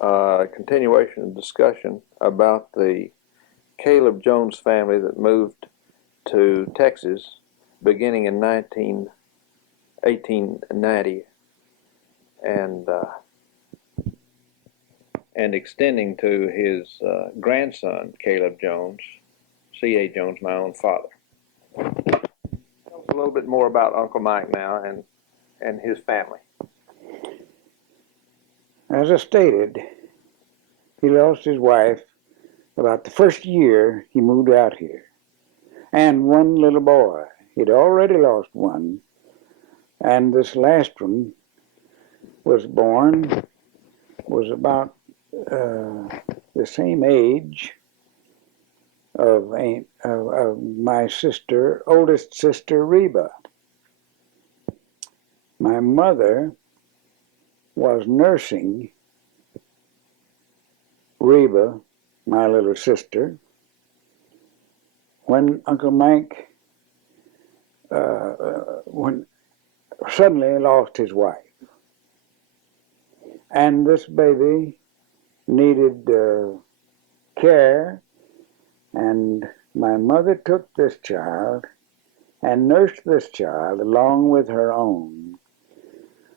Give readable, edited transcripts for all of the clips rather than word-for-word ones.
continuation of discussion about the Caleb Jones family that moved to Texas beginning in 1890 and extending to his grandson, Caleb Jones, C.A. Jones, my own father. Tell us a little bit more about Uncle Mike now and his family. As I stated, he lost his wife about the first year he moved out here, and one little boy. He'd already lost one, and this last one was born, was about the same age of my sister, oldest sister, Reba. My mother was nursing Reba, my little sister, when Uncle Mike when suddenly lost his wife. And this baby needed care, and my mother took this child and nursed this child along with her own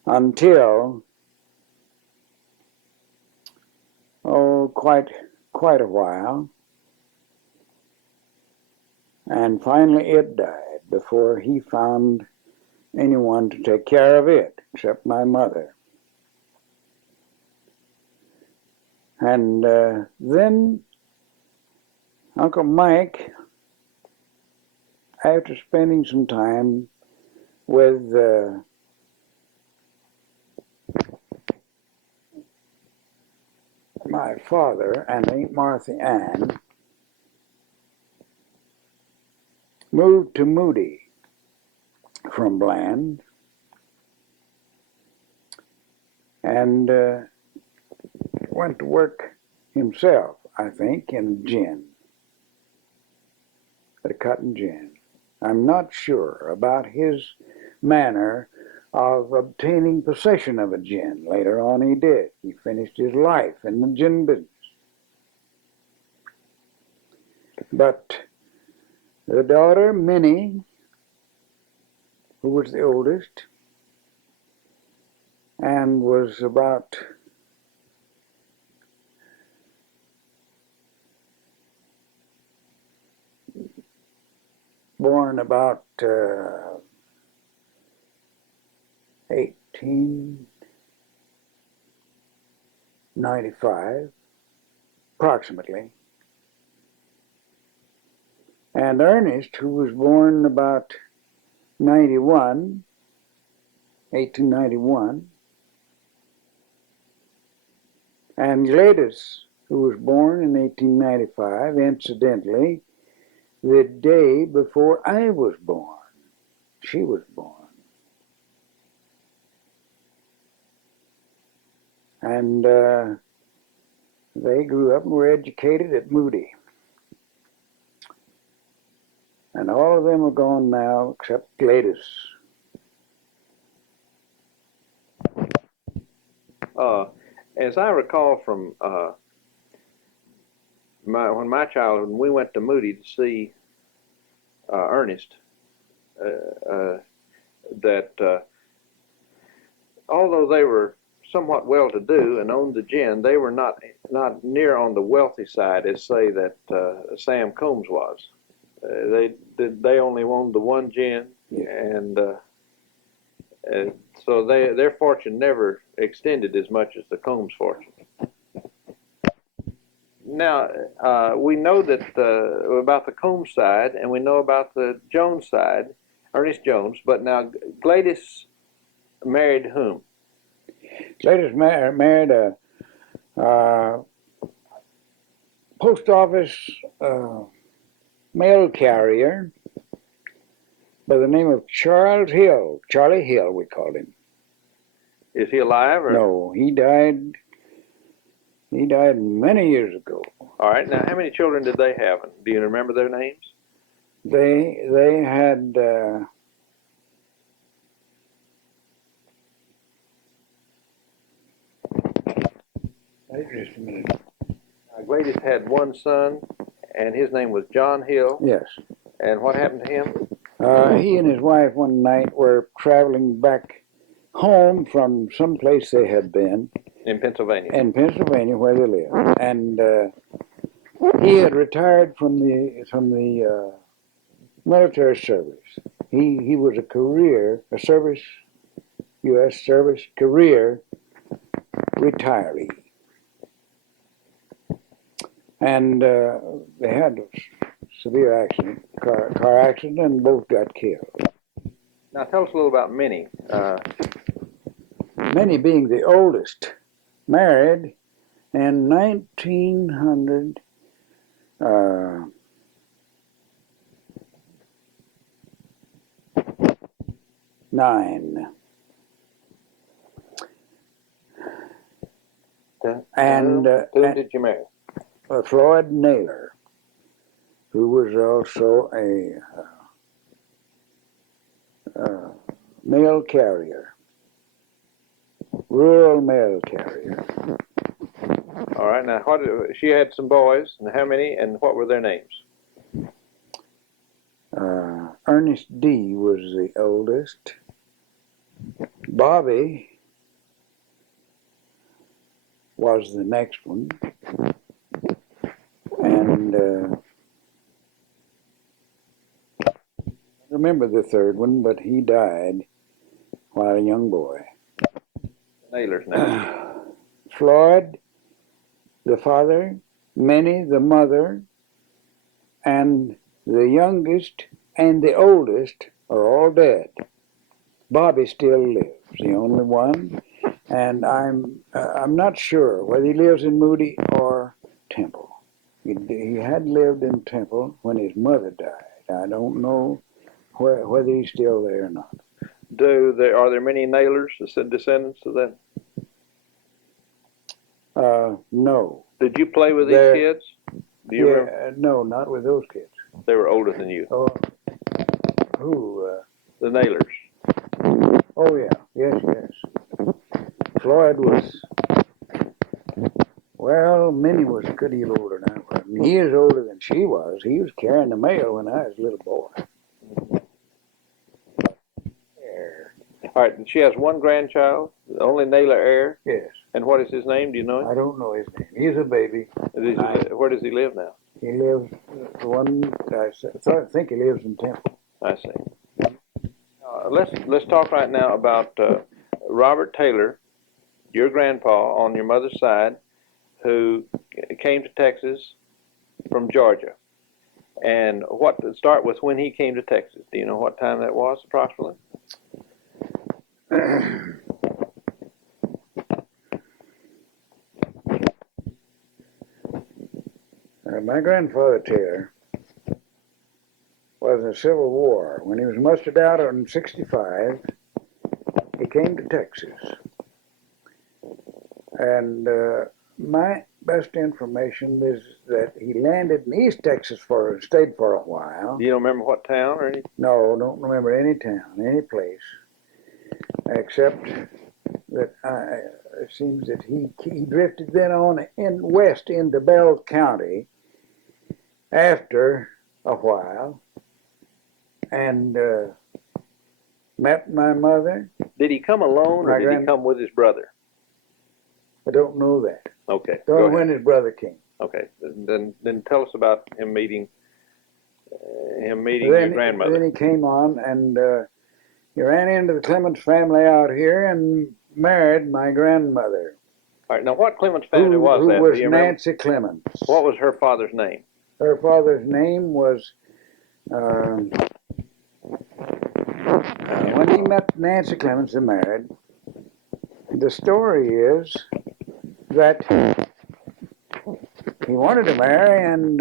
until, quite a while, and finally it died before he found anyone to take care of it except my mother. And then Uncle Mike, after spending some time with my father and Aunt Martha Ann, moved to Moody from Bland, and went to work himself, I think, in gin, a cotton gin. I'm not sure about his manner of obtaining possession of a gin. Later on he did. He finished his life in the gin business. But the daughter, Minnie, who was the oldest, and was about born about 1895, approximately. And Ernest, who was born about 1891, and Gladys, who was born in 1895, incidentally, the day before I was born. She was born. And they grew up and were educated at Moody. And all of them are gone now except Gladys. As I recall from when my childhood, when we went to Moody to see Ernest, that although they were somewhat well-to-do and owned the gin, they were not near on the wealthy side as, say, that Sam Combs was. They only owned the one gin, and so their fortune never extended as much as the Combs fortune. Now, we know that about the Combs side, and we know about the Jones side, Ernest Jones, but now Gladys married whom? Gladys married a post office mail carrier by the name of Charlie Hill, we called him. Is he alive? Or? No, he died many years ago. All right. Now, how many children did they have? Do you remember their names? They had Wait just a minute. Gladys had one son, and his name was John Hill. Yes. And what happened to him? He and his wife one night were traveling back home from some place they had been. In Pennsylvania. In Pennsylvania, where they lived. And he had retired from the military service. He was a U.S. service career retiree. And they had a severe accident, car accident, and both got killed. Now tell us a little about Minnie. Minnie being the oldest, married in 1909. And who did you marry? Floyd Naylor, who was also a mail carrier, rural mail carrier. All right. Now, she had some boys, and how many, and what were their names? Ernest D. was the oldest. Bobby was the next one. And I remember the third one, but he died while a young boy. Naylor's name. Floyd, the father, Minnie, the mother, and the youngest and the oldest are all dead. Bobby still lives, the only one, and I'm not sure whether he lives in Moody or Temple. He had lived in Temple when his mother died. I don't know whether he's still there or not. Are there many Naylors, descendants of that? No. Did you play with these kids? Do you remember? No, not with those kids. They were older than you. Oh, who? The Naylors. Oh yeah, yes. Floyd was. Well, Minnie was a good deal older now. I mean, he is older than she was. He was carrying the mail when I was a little boy. All right, and she has one grandchild, the only Naylor heir. Yes. And what is his name? Do you know him? I don't know his name. He's a baby. Where does he live now? He lives, I think he lives in Temple. I see. Let's talk right now about Robert Taylor, your grandpa on your mother's side, who came to Texas from Georgia. And start with when he came to Texas. Do you know what time that was approximately? My grandfather Taylor was in the Civil War. When he was mustered out in '65, he came to Texas. And my best information is that he landed in East Texas stayed for a while. Do you remember what town or anything? No, don't remember any town, any place, except that it seems that he drifted then on west into Bell County after a while and met my mother. Did he come alone or did he come with his brother? I don't know that. Okay. Don't know when his brother came. Okay. Then tell us about him meeting your grandmother. Then he came on and he ran into the Clements family out here and married my grandmother. All right. Now, what Clements family was that? Who was Nancy Clements. What was her father's name? Her father's name was, when he met Nancy Clements, they married. The story is that he wanted to marry, and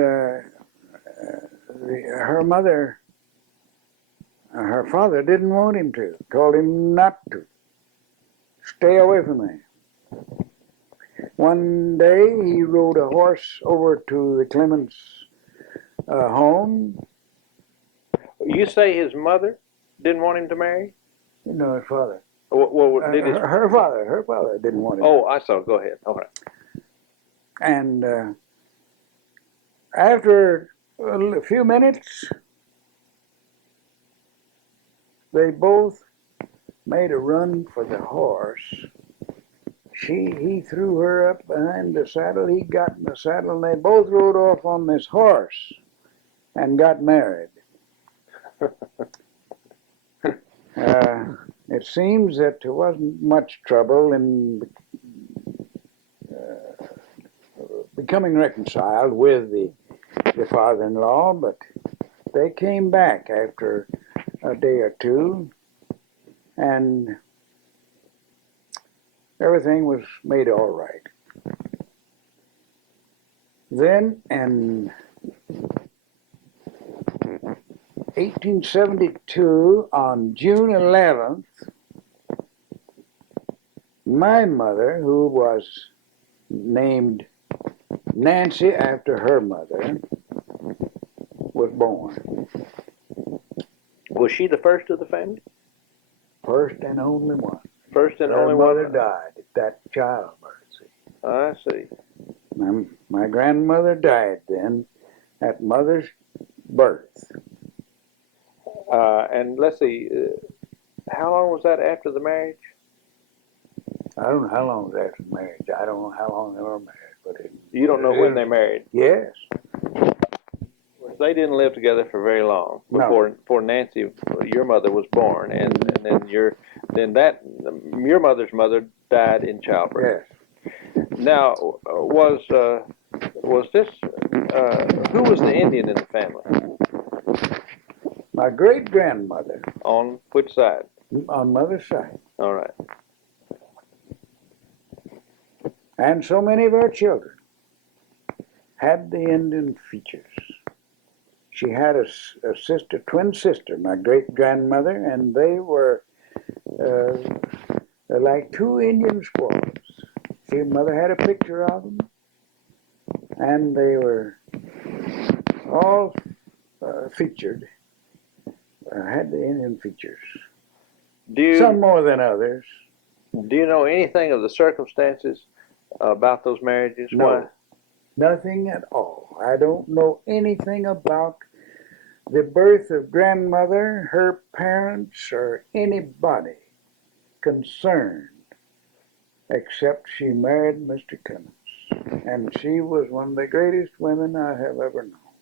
her father didn't want him to, told him not to. Stay away from me. One day he rode a horse over to the Clements home. You say his mother didn't want him to marry? No, his father. Her father didn't want him. Oh, I saw. Go ahead. All right. And after a few minutes, they both made a run for the horse. He threw her up behind the saddle. He got in the saddle, and they both rode off on this horse and got married. It seems that there wasn't much trouble in becoming reconciled with the father-in-law, but they came back after a day or two, and everything was made all right. Then in 1872, on June 11th, my mother, who was named Nancy after her mother, was born. Was she the first of the family? First and only one. First and her only mother one? died at that childbirth. I see. My grandmother died then at mother's birth. And let's see, how long was that after the marriage? I don't know how long it was after marriage. I don't know how long they were married, but you don't know when they married? Yes. They didn't live together for very long before Nancy, your mother, was born, and then your mother's mother died in childbirth. Yes. Now, was this who was the Indian in the family? My great grandmother. On which side? On mother's side. All right. And so many of our children had the Indian features. She had a sister, twin sister, my great grandmother, and they were like two Indian squaws. See, mother had a picture of them, and they were all featured, had the Indian features. Some more than others. Do you know anything of the circumstances about those marriages? No, Why? Nothing at all. I don't know anything about the birth of grandmother, her parents, or anybody concerned, except she married Mr. Clements. And she was one of the greatest women I have ever known.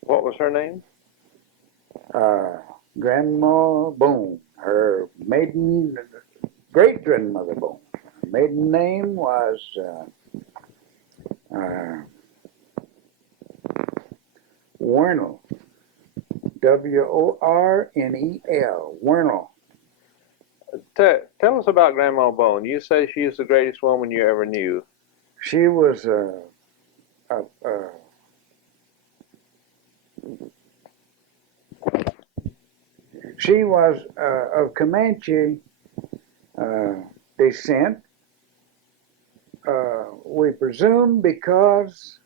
What was her name? Grandma Bone. Her maiden, great-grandmother Bone. Her maiden name was Wernel. Wornel. Wernel. Tell us about Grandma Bone. You say she is the greatest woman you ever knew. She was of Comanche descent. We presume because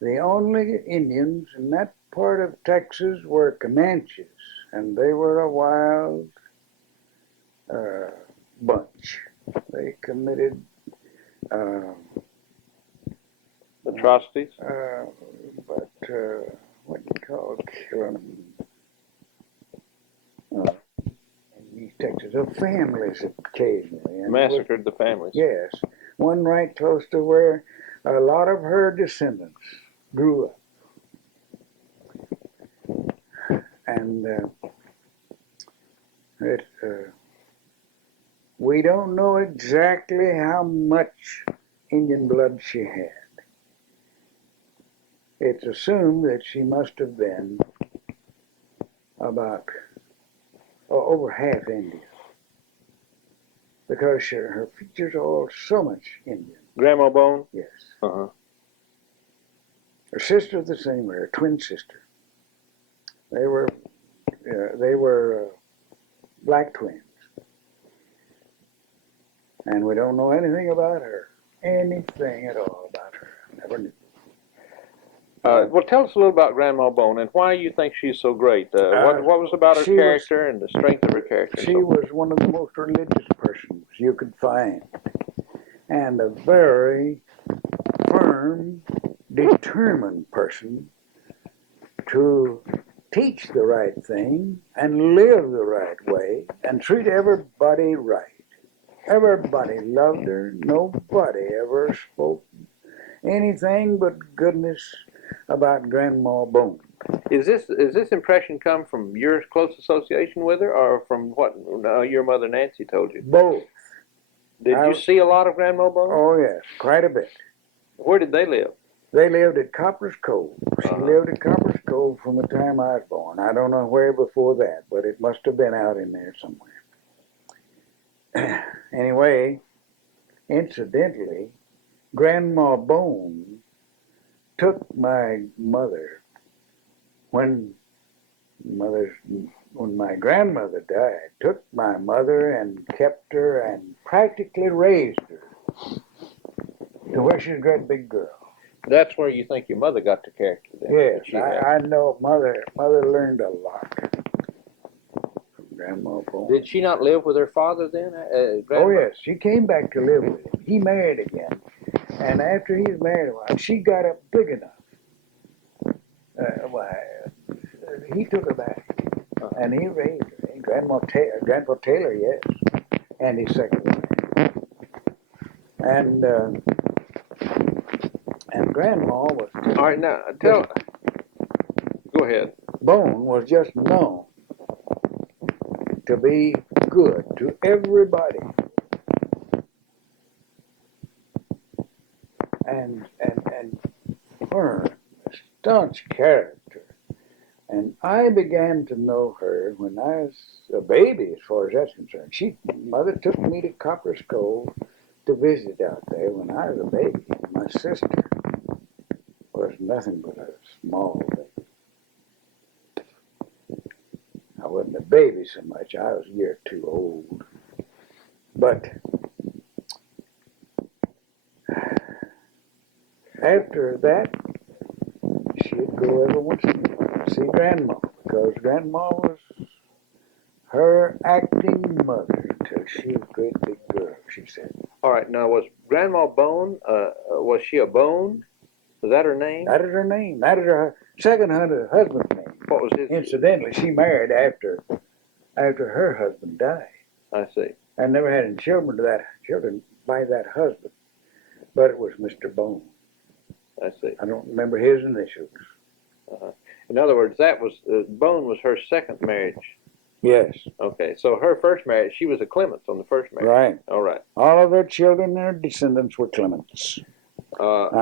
the only Indians in that part of Texas were Comanches, and they were a wild bunch. They committed atrocities. What do you call killing? In East Texas, of families occasionally. And massacred the families. Yes, one right close to where a lot of her descendants grew up. And we don't know exactly how much Indian blood she had. It's assumed that she must have been about over half Indian, because her features are all so much Indian. Grandma Bone? Yes. Uh-huh. Her sister the same way, her twin sister. They were black twins. And we don't know anything about her. Anything at all about her. Never knew. Well, tell us a little about Grandma Bone and why you think she's so great. What was about her character and the strength of her character? She was one of the most religious persons you could find, and a very firm, determined person to teach the right thing and live the right way and treat everybody right. Everybody loved her. Nobody ever spoke anything but goodness about Grandma Bone. Is this impression come from your close association with her, or from what your mother Nancy told you? Both. Did you see a lot of Grandma Bone? Oh, yes, quite a bit. Where did they live? They lived at Copper's Cove. She lived at Copper's Cove from the time I was born. I don't know where before that, but it must have been out in there somewhere. Anyway, incidentally, Grandma Bone took my mother when my grandmother died, took my mother and kept her and practically raised her to where she's a great big girl. That's where you think your mother got the character then? Yes, I know mother learned a lot from Grandma Bone. Did she not live with her father then? Oh yes, she came back to live with him. He married again, and after he was married a while, she got up big enough. He took her back, and he raised her. And Grandpa Taylor, yes, and his second wife, and Grandma was. All right, now go ahead. Bone was just known to be good to everybody, and firm, staunch character. And I began to know her when I was a baby, as far as that's concerned. Mother took me to Copper's Cove to visit out there when I was a baby. My sister was nothing but a small baby. I wasn't a baby so much. I was a year or two old. But after that, she'd go every once in a while to see Grandma, because Grandma was her acting mother till she was a great big girl, she said. All right, now was Grandma Bone, was she a Bone? Was that her name? That is her name. That is her second husband's name. What was his? Incidentally, she married after her husband died. I see. And never had any children by that husband. But it was Mr. Bone. I see. I don't remember his initials. In other words, that was Bone was her second marriage. Yes. Okay, so her first marriage, she was a Clements on the first marriage. Right. All right. All of her children and her descendants were Clements. Of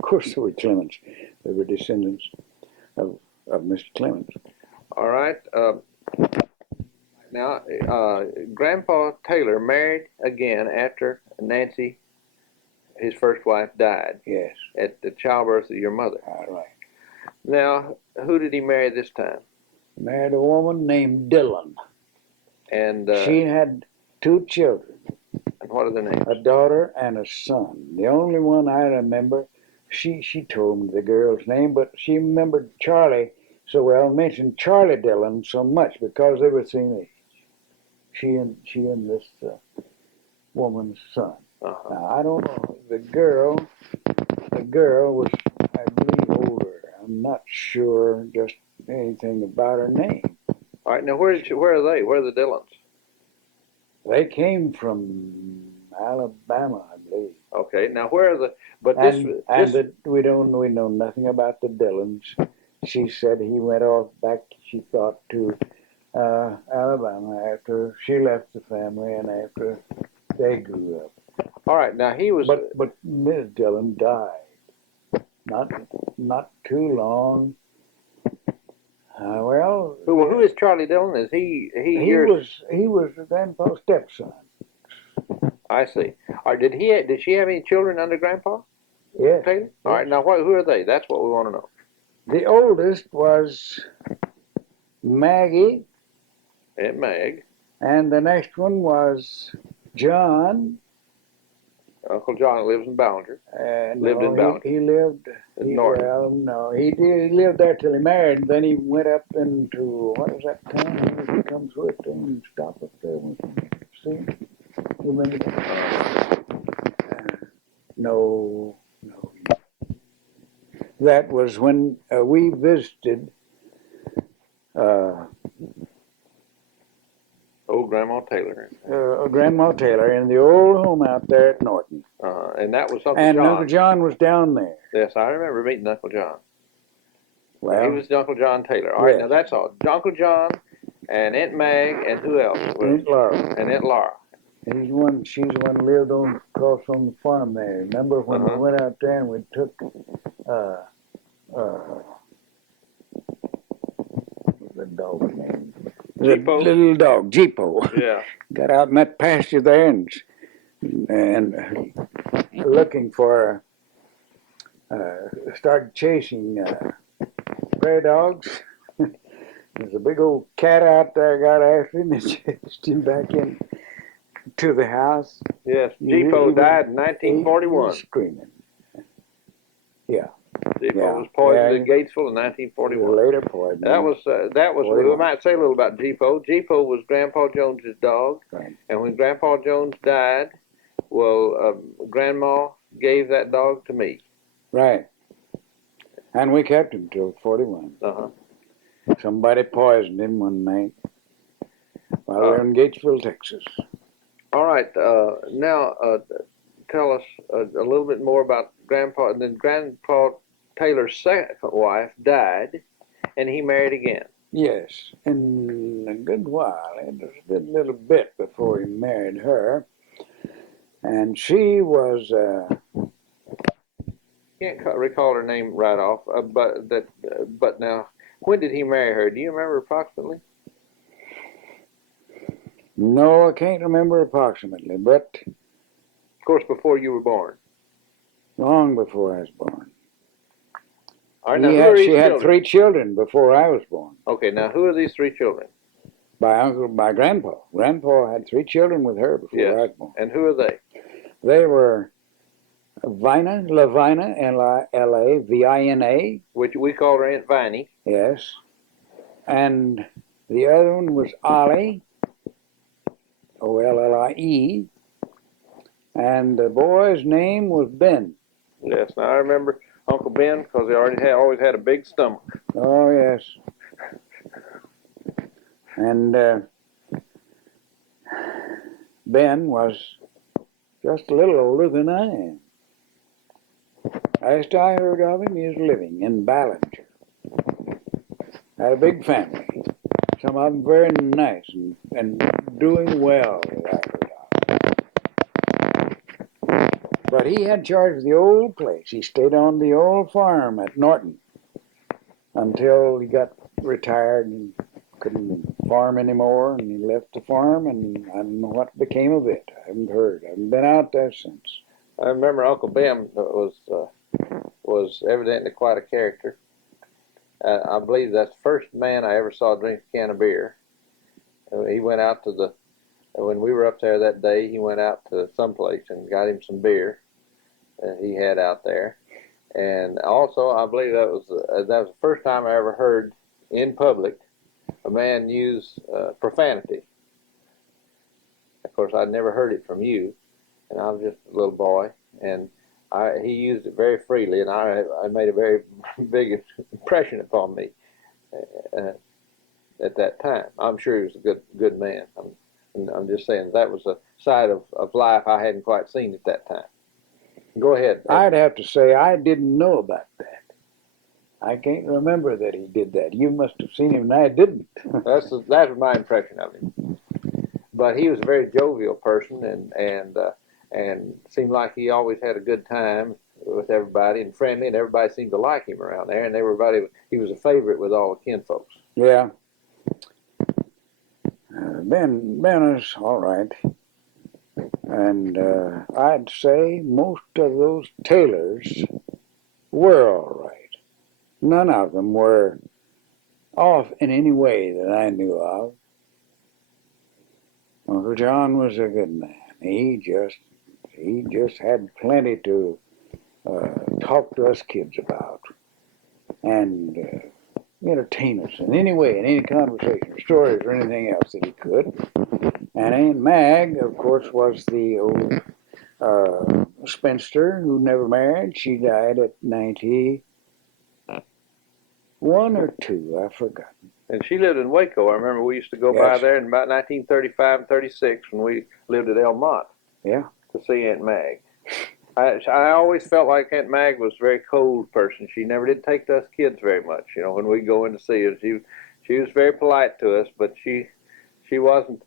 course they were Clements. They were descendants of Mr. Clements. All right. Now, Grandpa Taylor married again after Nancy, his first wife, died. Yes. At the childbirth of your mother. All right. Now, who did he marry this time? Married a woman named Dillon. And she had 2 children. And what are their names? A daughter and a son. The only one I remember, she told me the girl's name, but she remembered Charlie so well, mentioned Charlie Dillon so much because they were the same age. She and this woman's son. Now, I don't know. The girl was, I believe, older. I'm not sure just anything about her name. All right. Now, where are they? Where are the Dillons? They came from Alabama, I believe. Okay. Now, where are the? But we know nothing about the Dillons. She said he went off back, she thought, to Alabama after she left the family and after they grew up. All right. Now he was. But Ms. Dillon died. Not too long. Who is Charlie Dillon? Is he was Grandpa's stepson. I see. All right, did she have any children under Grandpa? Yes. Taylor? All right. Now who are they? That's what we want to know. The oldest was Maggie. And Meg. And the next one was John. Uncle John lives in Ballinger. Lived in Ballinger. He lived in Norton. Well, no, he lived there till he married. And then he went up into, what is that town? He comes with him and stop up there with him. See? You remember that? No. that was when we visited Old Grandma Taylor. Grandma Taylor in the old home out there at Norton. And that was Uncle And John. Uncle John was down there. Yes, I remember meeting Uncle John. Well, he was Uncle John Taylor. All right, now that's all. Uncle John and Aunt Mag and who else? Aunt Laura. And Aunt Laura. She's the one who lived across on the farm there. Remember when we went out there and we took the dog's name? Jeepo? The little dog, Jeepo. Yeah. Got out in that pasture there and looking for started chasing prairie dogs. There's a big old cat out there got after him and chased him back in to the house. Yes, Jeepo died in 1941. He was screaming. Yeah. Jeepo was poisoned in Gatesville in 1941. Later poisoned. That was. We might say a little about Jeepo. Jeepo was Grandpa Jones's dog, right. And when Grandpa Jones died, Grandma gave that dog to me. Right. And we kept him till 41. Somebody poisoned him one night while we were in Gatesville, Texas. All right. Now, tell us a little bit more about Grandpa. And then Grandpa Taylor's second wife died, and he married again. Yes, in a good while. It was a good little bit before he married her. And she was... can't recall her name right off, but now, when did he marry her? Do you remember approximately? No, I can't remember approximately, but... Of course, before you were born. Long before I was born. All right, now, she had 3 children before I was born. Okay, now who are these 3 children? By Grandpa. Grandpa had 3 children with her before I was born. And who are they? They were Lavina, Lavina, which we call her Aunt Viney. Yes. And the other one was Ollie, Ollie, and the boy's name was Ben. Yes, now I remember Uncle Ben because he always had a big stomach. Oh, yes. And Ben was just a little older than I am. Last I heard of him, he was living in Ballinger. Had a big family. Some of them very nice and doing well, as I heard of. But he had charge of the old place. He stayed on the old farm at Norton until he got retired and couldn't farm anymore, and he left the farm, and I don't know what became of it. I haven't heard. I haven't been out there since. I remember Uncle Ben was evidently quite a character. I believe that's the first man I ever saw drink a can of beer. He went out to when we were up there that day, he went out to someplace and got him some beer he had out there. And also, I believe that was the first time I ever heard in public a man use profanity. Of course, I'd never heard it from you, and I was just a little boy, and he used it very freely, and I made a very big impression upon me at that time. I'm sure he was a good man. I'm just saying that was a side of life I hadn't quite seen at that time. Go ahead. I'd have to say I didn't know about that. I can't remember that he did that. You must have seen him, and I didn't. That was my impression of him. But he was a very jovial person, and seemed like he always had a good time with everybody and friendly, and everybody seemed to like him around there, and he was a favorite with all the kinfolks. Yeah. Ben is all right. And I'd say most of those tailors were all right. None of them were off in any way that I knew of. Uncle John was a good man. He just had plenty to talk to us kids about and entertain us in any way, in any conversation, stories, or anything else that he could. And Aunt Mag, of course, was the old spinster who never married. She died at 94. one or two, I forgot. And she lived in Waco. I remember we used to go by Yes. there in about 1935 and 36 when we lived at Elmont. Yeah. To see Aunt Mag. I always felt like Aunt Mag was a very cold person. She never did take to us kids very much. You know, when we go in to see her, she was very polite to us, but she wasn't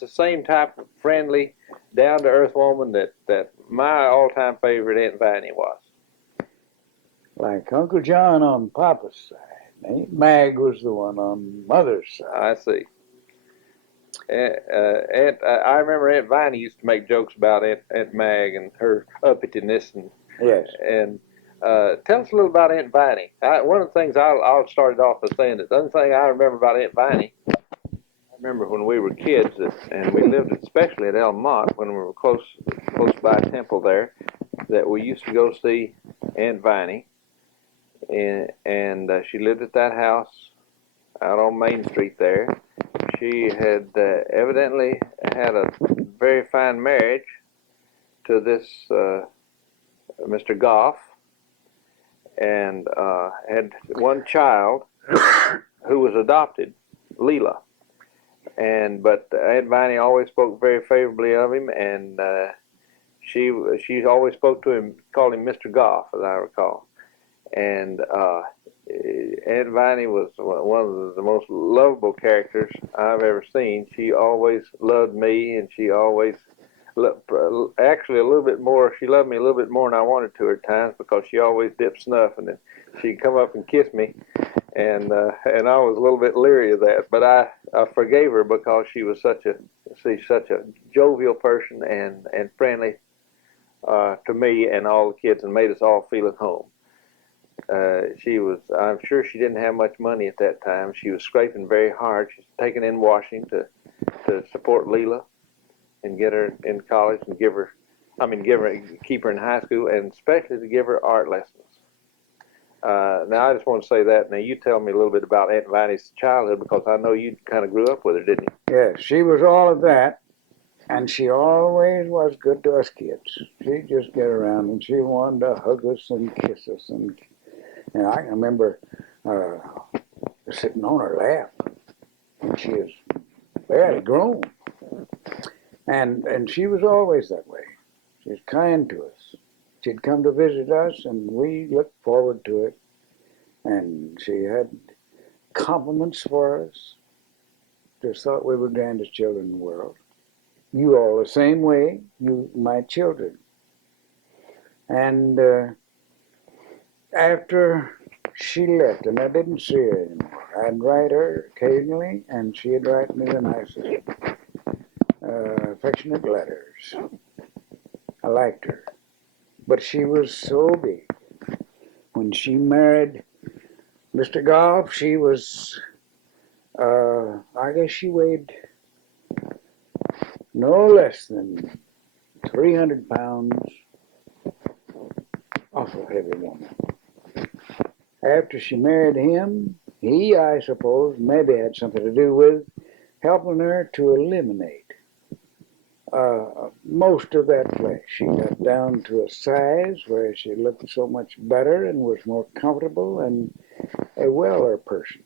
the same type of friendly, down to earth woman that my all time favorite Aunt Viney was. Like Uncle John on Papa's side. Aunt Mag was the one on Mother's side. I see. I remember Aunt Viney used to make jokes about Aunt Mag and her uppityness Yes. and tell us a little about Aunt Viney. One of the things I'll start off by saying that the other thing I remember about Aunt Viney, I remember when we were kids and we lived especially at Elmont when we were close by Temple there, that we used to go see Aunt Viney, and she lived at that house out on Main Street there. She had evidently had a very fine marriage to this Mr. Goff, and had one child who was adopted, Leela. But Aunt Viney always spoke very favorably of him, and she always spoke to him, called him Mr. Goff, as I recall. And Aunt Viney was one of the most lovable characters I've ever seen. She always loved me, and she always actually a little bit more. She loved me a little bit more than I wanted to at times because she always dipped snuff, and then she'd come up and kiss me, and I was a little bit leery of that. But I forgave her because she was such a jovial person and friendly to me and all the kids, and made us all feel at home. I'm sure she didn't have much money at that time. She was scraping very hard. She's taking in washing to support Leela and get her in college and keep her in high school, and especially to give her art lessons. Now I just want to say that. Now you tell me a little bit about Aunt Viney's childhood, because I know you kind of grew up with her, didn't you? Yes, she was all of that. And she always was good to us kids. She'd just get around and she wanted to hug us and kiss us. And I can remember sitting on her lap when she was barely grown. And she was always that way. She was kind to us. She'd come to visit us and we looked forward to it. And she had compliments for us. Just thought we were the grandest children in the world. You all the same way, you my children. And after she left, and I didn't see her anymore, I'd write her occasionally, and she'd write me the nicest, affectionate letters. I liked her. But she was so big. When she married Mr. Goff, she was, I guess she weighed no less than 300 pounds, awful heavy woman. After she married him, he, I suppose, maybe had something to do with helping her to eliminate most of that flesh. She got down to a size where she looked so much better and was more comfortable and a weller person.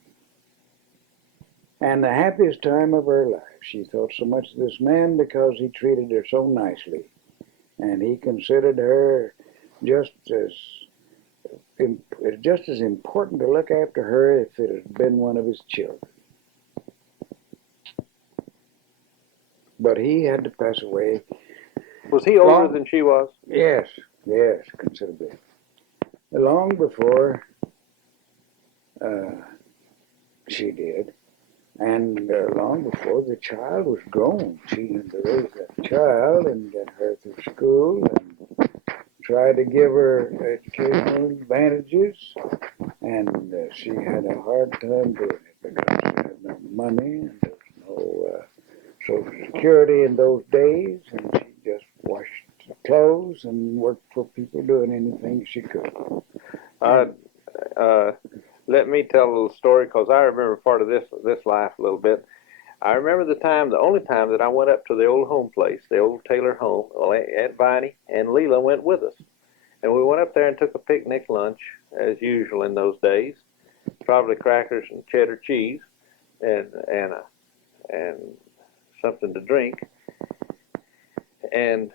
And the happiest time of her life. She thought so much of this man because he treated her so nicely. And he considered her just as important to look after her if it had been one of his children. But he had to pass away. Was he older than she was? Yes, considerably. Long before she did. And long before the child was grown, she had to raise that child and get her through school and try to give her educational advantages. And she had a hard time doing it because she had no money and there was no Social Security in those days. And she just washed clothes and worked for people doing anything she could. Let me tell a little story, because I remember part of this life a little bit. I remember the only time that I went up to the old home place, the old Taylor home. Well, Aunt Viney and Leela went with us. And we went up there and took a picnic lunch, as usual in those days. probably crackers and cheddar cheese, and something to drink. And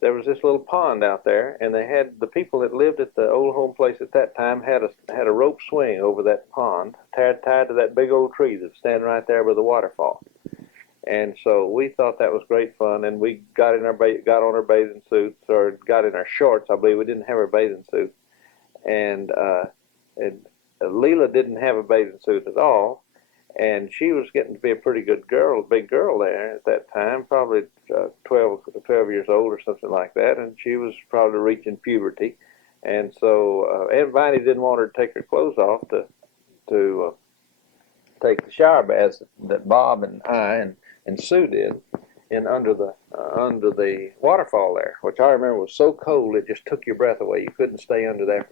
there was this little pond out there, and they had the people that lived at the old home place at that time had a rope swing over that pond, tied to that big old tree that's standing right there by the waterfall. And so we thought that was great fun, and we got on our bathing suits, or got in our shorts. I believe we didn't have our bathing suits, and Leela didn't have a bathing suit at all, and she was getting to be a pretty good girl, big girl there at that time, probably 12 years old or something like that, and she was probably reaching puberty, and so Aunt Viney didn't want her to take her clothes off to take the shower baths that Bob and I and Sue did in under the waterfall there, which I remember was so cold it just took your breath away. You couldn't stay under there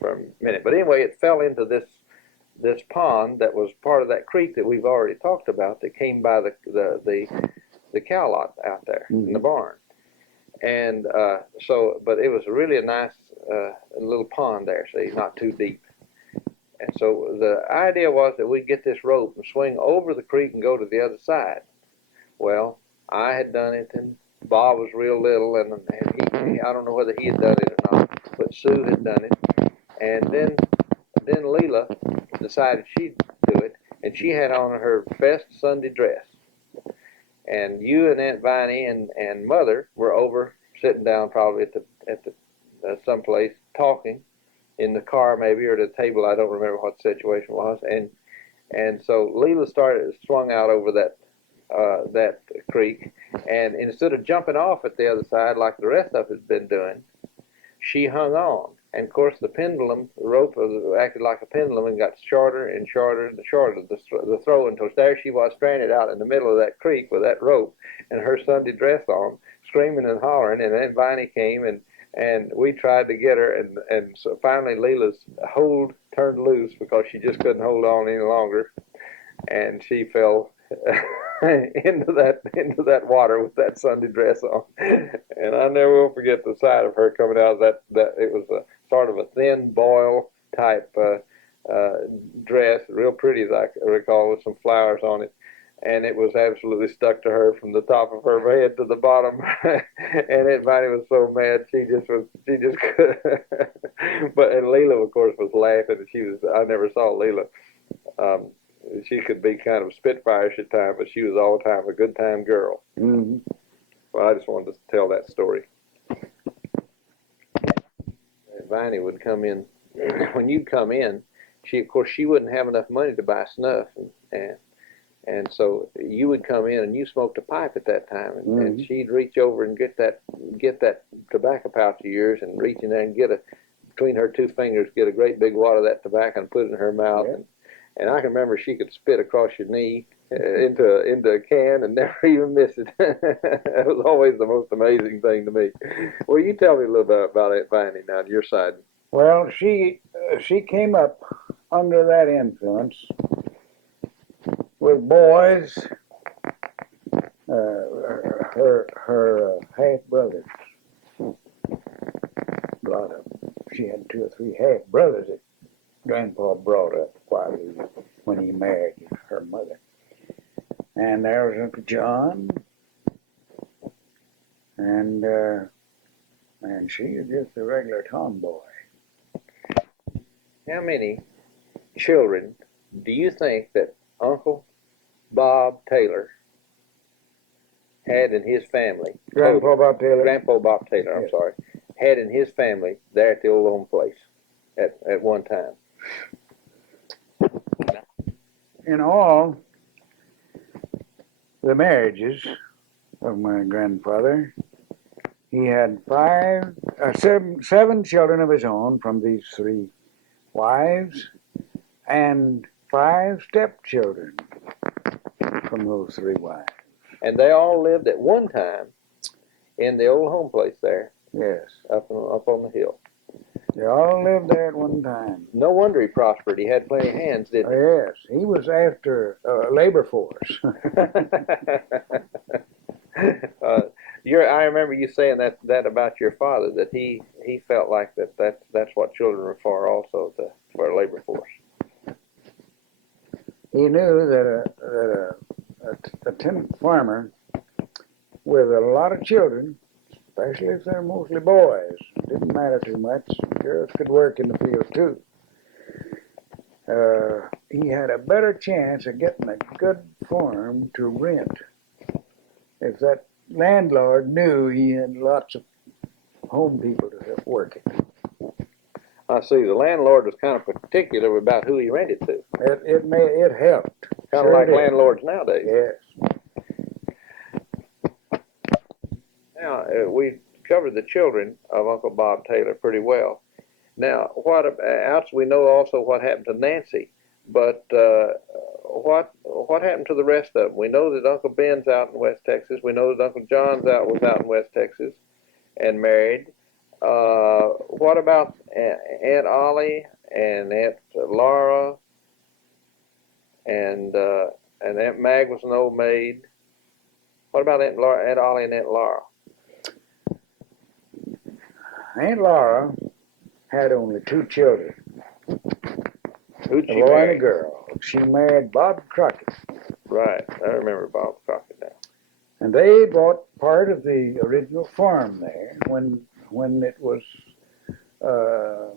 for a minute. But anyway, it fell into this pond that was part of that creek that we've already talked about that came by the cow lot out there in the barn. And but it was really a nice little pond there, see, not too deep. And so the idea was that we'd get this rope and swing over the creek and go to the other side. Well, I had done it, and Bob was real little, and I don't know whether he had done it or not, but Sue had done it. And then Leela decided she'd do it, and she had on her best Sunday dress. And you and Aunt Viney and Mother were over sitting down probably at the someplace talking in the car maybe, or the table. I don't remember what the situation was. And so Leela swung out over that creek, and instead of jumping off at the other side like the rest of us had been doing, she hung on. And of course the rope acted like a pendulum and got shorter and shorter and shorter, the throw, until there she was stranded out in the middle of that creek with that rope and her Sunday dress on, screaming and hollering. And then Viney came, and we tried to get her, and so finally Leela's hold turned loose because she just couldn't hold on any longer, and she fell into that water with that Sunday dress on. And I never will forget the sight of her coming out of that it was a sort of a thin boil type dress, real pretty as I recall, with some flowers on it. And it was absolutely stuck to her from the top of her head to the bottom. And Aunt Viney was so mad, she just could. And Leela, of course, was laughing. I never saw Leela. She could be kind of spitfire at times, but she was all the time a good time girl. Mm-hmm. Well, I just wanted to tell that story. Viney would come in. When you'd come in, she wouldn't have enough money to buy snuff, and so you would come in and you smoked a pipe at that time, and she'd reach over and get that tobacco pouch of yours and reach in there and between her two fingers, get a great big wad of that tobacco and put it in her mouth. Yeah. And I can remember she could spit across your knee into a can and never even miss it. It was always the most amazing thing to me. Well, you tell me a little bit about Aunt Viney now on your side. Well, she came up under that influence with boys, her half brothers. A lot of them. She had 2 or 3 half brothers that Grandpa brought up when he married her mother. And there was Uncle John, and she was just a regular tomboy. How many children do you think that Uncle Bob Taylor had in his family? Grandpa Bob Taylor, I'm sorry, had in his family there at the old home place at one time? In all, the marriages of my grandfather, he had 7 children of his own from these 3 wives, and 5 stepchildren from those 3 wives. And they all lived at one time in the old home place there. Yes. Up on the hill. They all lived there at one time. No wonder he prospered. He had plenty of hands, didn't he? Yes. He was after labor force. I remember you saying that about your father, that he felt like that's what children were for also, for he knew a tenant farmer with a lot of children, especially if they're mostly boys, didn't matter too much. Girls could work in the field too. He had a better chance of getting a good farm to rent if that landlord knew he had lots of home people to help work it. I see. The landlord was kind of particular about who he rented to. It helped. Kind of Sure like did. landlords nowadays. Yes. Now, we covered the children of Uncle Bob Taylor pretty well. Now, else we know also what happened to Nancy, but what happened to the rest of them? We know that Uncle Ben's out in West Texas. We know that Uncle John's was out in West Texas and married. What about Aunt Ollie and Aunt Laura and Aunt Mag was an old maid? What about Aunt Ollie and Aunt Laura? Aunt Laura had only 2 children, Who'd a she boy and a marry? girl. She married Bob Crockett. Right, I remember Bob Crockett now. And they bought part of the original farm there when it was the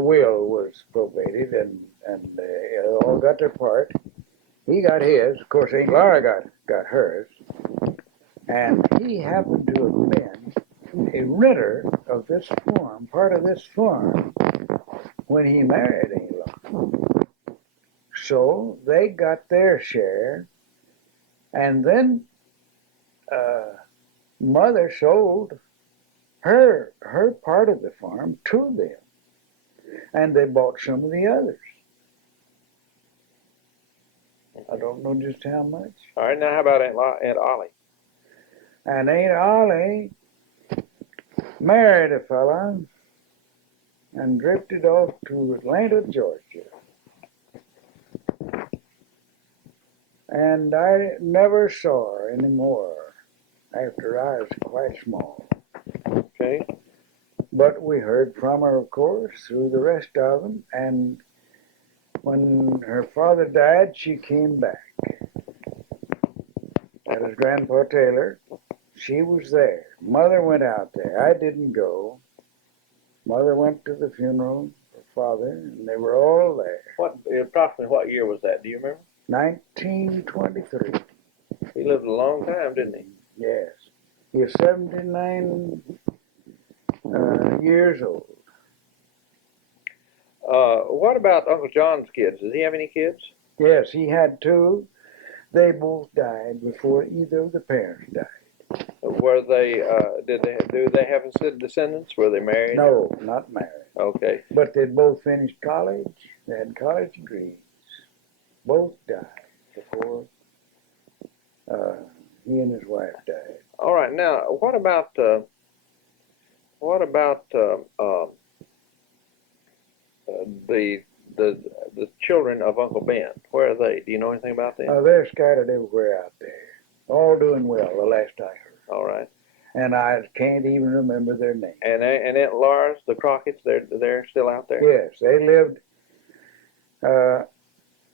will was probated and they all got their part. He got his. Of course, Aunt Laura got hers. And he happened to have been a renter of this farm, part of this farm, when he married Aunt Laura. So they got their share, and then Mother sold her part of the farm to them, and they bought some of the others. I don't know just how much. All right, now how about Aunt Ollie? And Aunt Ollie married a fella and drifted off to Atlanta, Georgia. And I never saw her anymore after I was quite small. Okay. But we heard from her, of course, through the rest of them. And when her father died, she came back. That was Grandpa Taylor. She was there. Mother went out there. I didn't go. Mother went to the funeral of father, and they were all there. Approximately what year was that? Do you remember? 1923. He lived a long time, didn't he? Yes. He was 79 years old. What about Uncle John's kids? Does he have any kids? Yes, he had 2. They both died before either of the parents died. Were they? Do they have descendants? Were they married? No, not married. Okay. But they both finished college. They had college degrees. Both died before he and his wife died. All right. Now, what about the children of Uncle Ben? Where are they? Do you know anything about them? They're scattered everywhere out there. All doing well, the last I heard. All right. And I can't even remember their names. And Aunt Laura's, the Crockett's, they're still out there? Yes, they lived,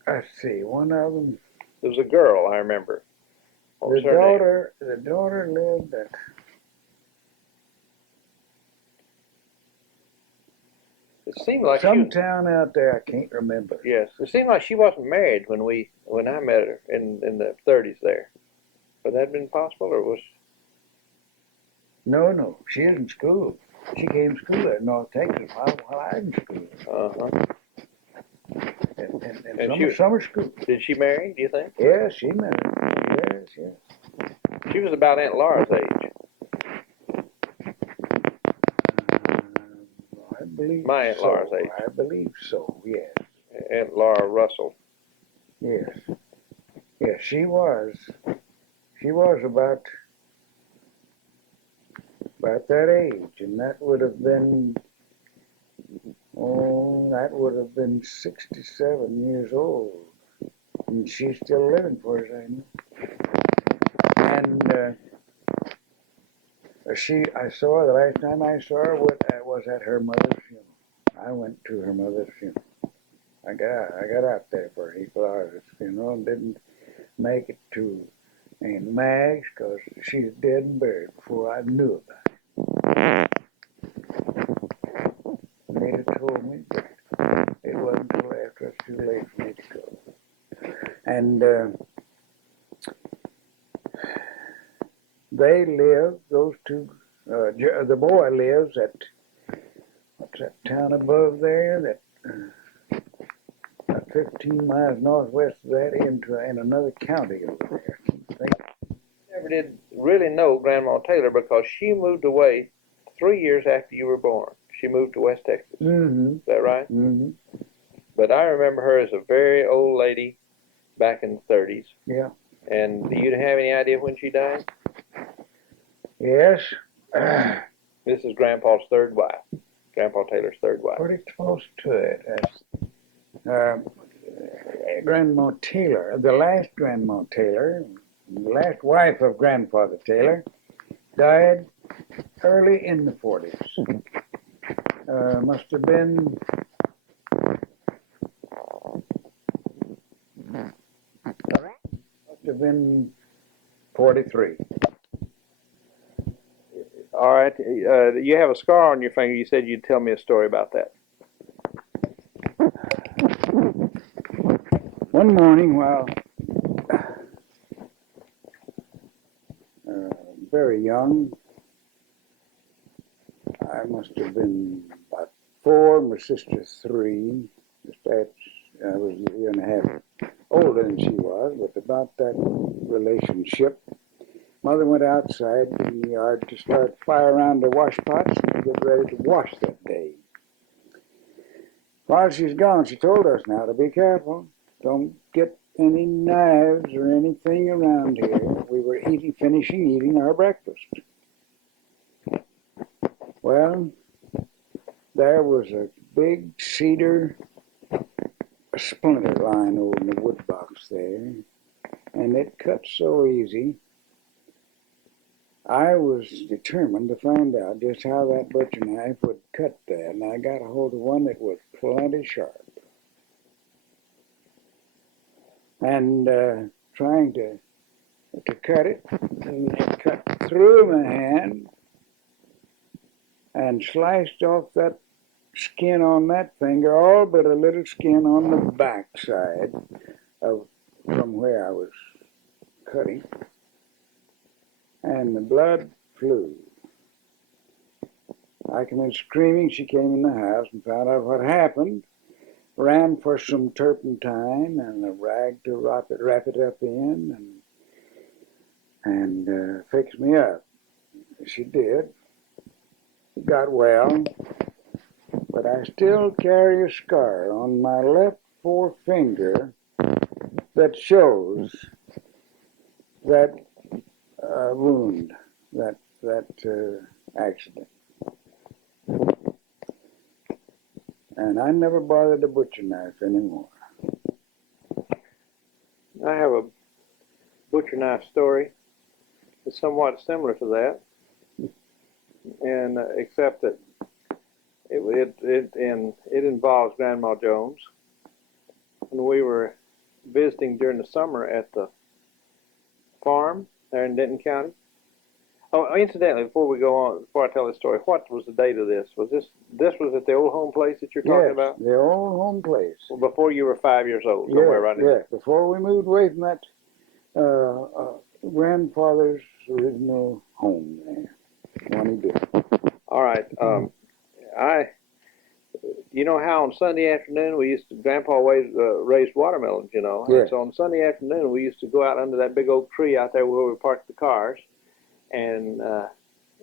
let's see, one of them. There was a girl, I remember. What was The her name? daughter lived at, It seemed like some town out there, I can't remember. Yes, it seemed like she wasn't married when I met her in the 30s there. Would that have been possible, or was? No, she was in school. She came to school at North Texas while I was in school. In summer school. Did she marry, do you think? Yes, she married. Yes. She was about Aunt Laura's age. I believe My Aunt so. Laura's age. I believe so, yes. Aunt Laura Russell. Yes. Yes, she was. She was about that age, and that would have been 67 years old. And she's still living for us, I know. And I saw her, the last time I saw her was at her mother's funeral. I went to her mother's funeral. I got out there for April Artist funeral and didn't make it to Aunt Mag's because she's dead and buried before I knew about it. Nita told me, but it wasn't until after it was too late for me to go. And they live, those two, the boy lives at, what's that town above there? That 15 miles northwest of that in another county over there. Never did really know Grandma Taylor because she moved away 3 years after you were born. She moved to West Texas. Mm-hmm. Is that right? Mm-hmm. But I remember her as a very old lady back in the 30s. Yeah. And do you have any idea when she died? Yes. This is Grandpa's third wife. Grandpa Taylor's third wife. Pretty close to it. Grandma Taylor, the last Grandma Taylor, the last wife of Grandfather Taylor, died early in the 40s. Must have been must have been 43. All right. You have a scar on your finger. You said you'd tell me a story about that. One morning, while very young, I must have been about 4, my sister 3. I was a year and a half older than she was, but about that relationship. Mother went outside in the yard to start fire around the wash pots and get ready to wash that day. While she's gone, she told us now to be careful. Don't get any knives or anything around here. We were finishing eating our breakfast. Well, there was a big cedar splinter lying over in the wood box there, and it cut so easy. I was determined to find out just how that butcher knife would cut that, and I got a hold of one that was plenty sharp. And trying to cut it, and it cut through my hand and sliced off that skin on that finger, all but a little skin on the back side of from where I was cutting. And the blood flew. I came in screaming. She came in the house and found out what happened, ran for some turpentine and a rag to wrap it up in, and fix me up. She did. It got well, but I still carry a scar on my left forefinger that shows that wound, that accident. And I never bothered a butcher knife anymore. I have a butcher knife story. It's somewhat similar to that, and except that it involves Grandma Jones. When we were visiting during the summer at the farm there in Denton County. Oh, incidentally, before I tell this story, what was the date of this? Was this was at the old home place that you're talking about? The old home place. Well, before you were 5 years old, somewhere right in there. Before we moved away from that grandfather's original home there. One he built. All right. You know how on Sunday afternoon Grandpa raised watermelons, you know. Yeah. And so on Sunday afternoon we used to go out under that big oak tree out there where we parked the cars, and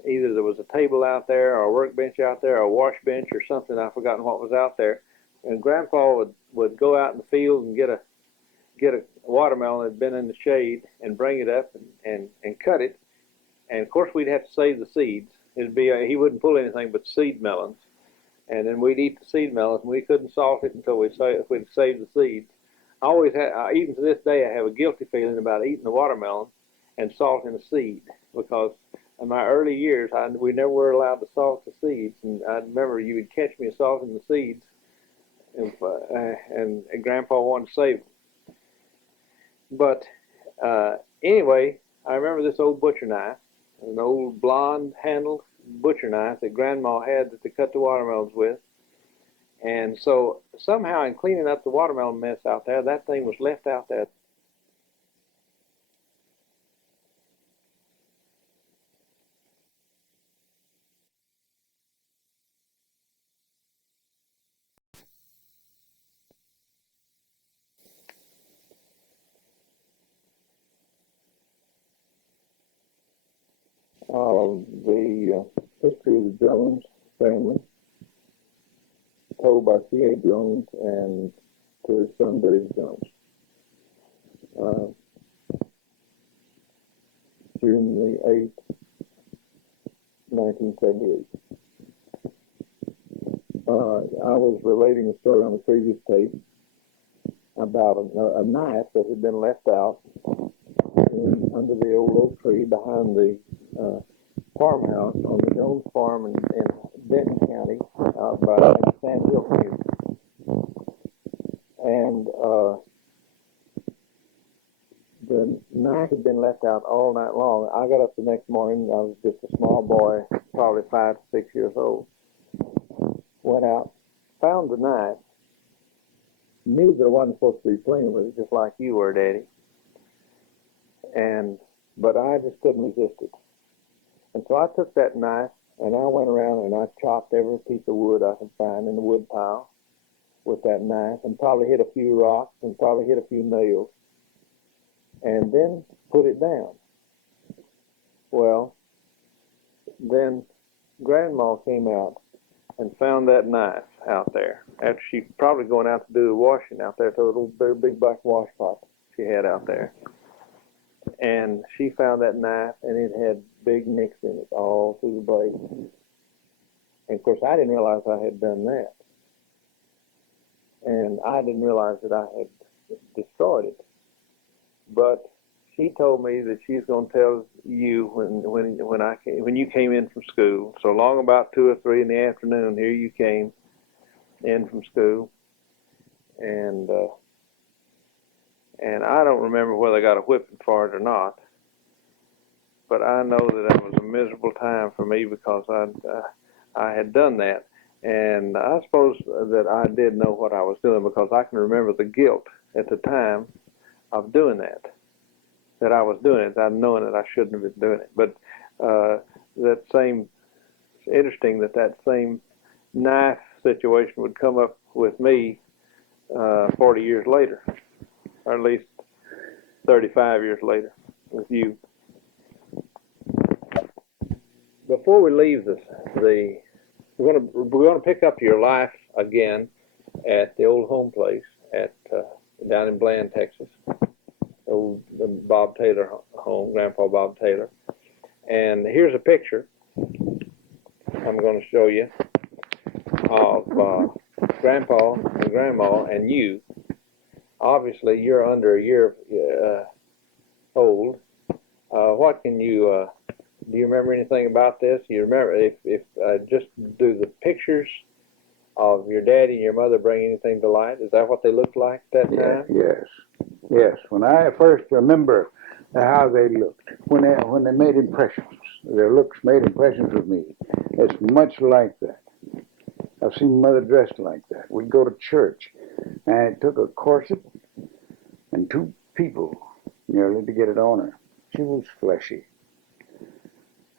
either there was a table out there or a workbench out there or a wash bench or something. I've forgotten what was out there. And Grandpa would go out in the field and get a watermelon that had been in the shade and bring it up and cut it. And of course we'd have to save the seeds. He wouldn't pull anything but seed melons. And then we'd eat the seed melons, and we couldn't salt it until we'd saved the seeds. Even to this day, I have a guilty feeling about eating the watermelon and salting the seed, because in my early years, we never were allowed to salt the seeds. And I remember you would catch me salting the seeds and Grandpa wanted to save them. But anyway, I remember this old butcher knife, an old blonde-handled butcher knife that Grandma had that they cut the watermelons with. And so somehow in cleaning up the watermelon mess out there, that thing was left out there. The history of the Jones family, told by C.A. Jones and to his son David Jones. June the 8th, 1978. I was relating a story on the previous tape about a knife that had been left out under the old oak tree behind the farmhouse on the Jones farm in Benton County, out by the Sand Hill community. And the knife had been left out all night long. I got up the next morning. I was just a small boy, probably 5 to 6 years old. Went out, found the knife, knew that I wasn't supposed to be playing with it, just like you were, Daddy. But I just couldn't resist it. And so I took that knife and I went around and I chopped every piece of wood I could find in the wood pile with that knife, and probably hit a few rocks and probably hit a few nails, and then put it down. Well, then Grandma came out and found that knife out there after she probably going out to do the washing out there to a little big black wash pot she had out there. And she found that knife, and it had big nicks in it all through the blade. And of course, I didn't realize I had done that. And I didn't realize that I had destroyed it. But she told me that she's going to tell you when you came in from school. So long about 2 or 3 in the afternoon, here you came in from school, and I don't remember whether I got a whipping for it or not. But I know that was a miserable time for me because I had done that, and I suppose that I did know what I was doing because I can remember the guilt at the time of doing that. That I was doing it, knowing that I shouldn't have been doing it. But it's interesting that same knife situation would come up with me 40 years later, or at least 35 years later with you. Before we leave we're going to pick up your life again at the old home place down in Bland, Texas. The Bob Taylor home, Grandpa Bob Taylor. And here's a picture I'm going to show you of Grandpa and Grandma and you. Obviously, you're under a year old. What can you, do you remember anything about this? You remember, if just do the pictures of your daddy and your mother bring anything to light? Is that what they looked like at that time? Yes. When I first remember how they looked, when they made impressions, their looks made impressions with me. It's much like that. I've seen Mother dressed like that. We'd go to church, and it took a corset and 2 people nearly to get it on her. She was fleshy,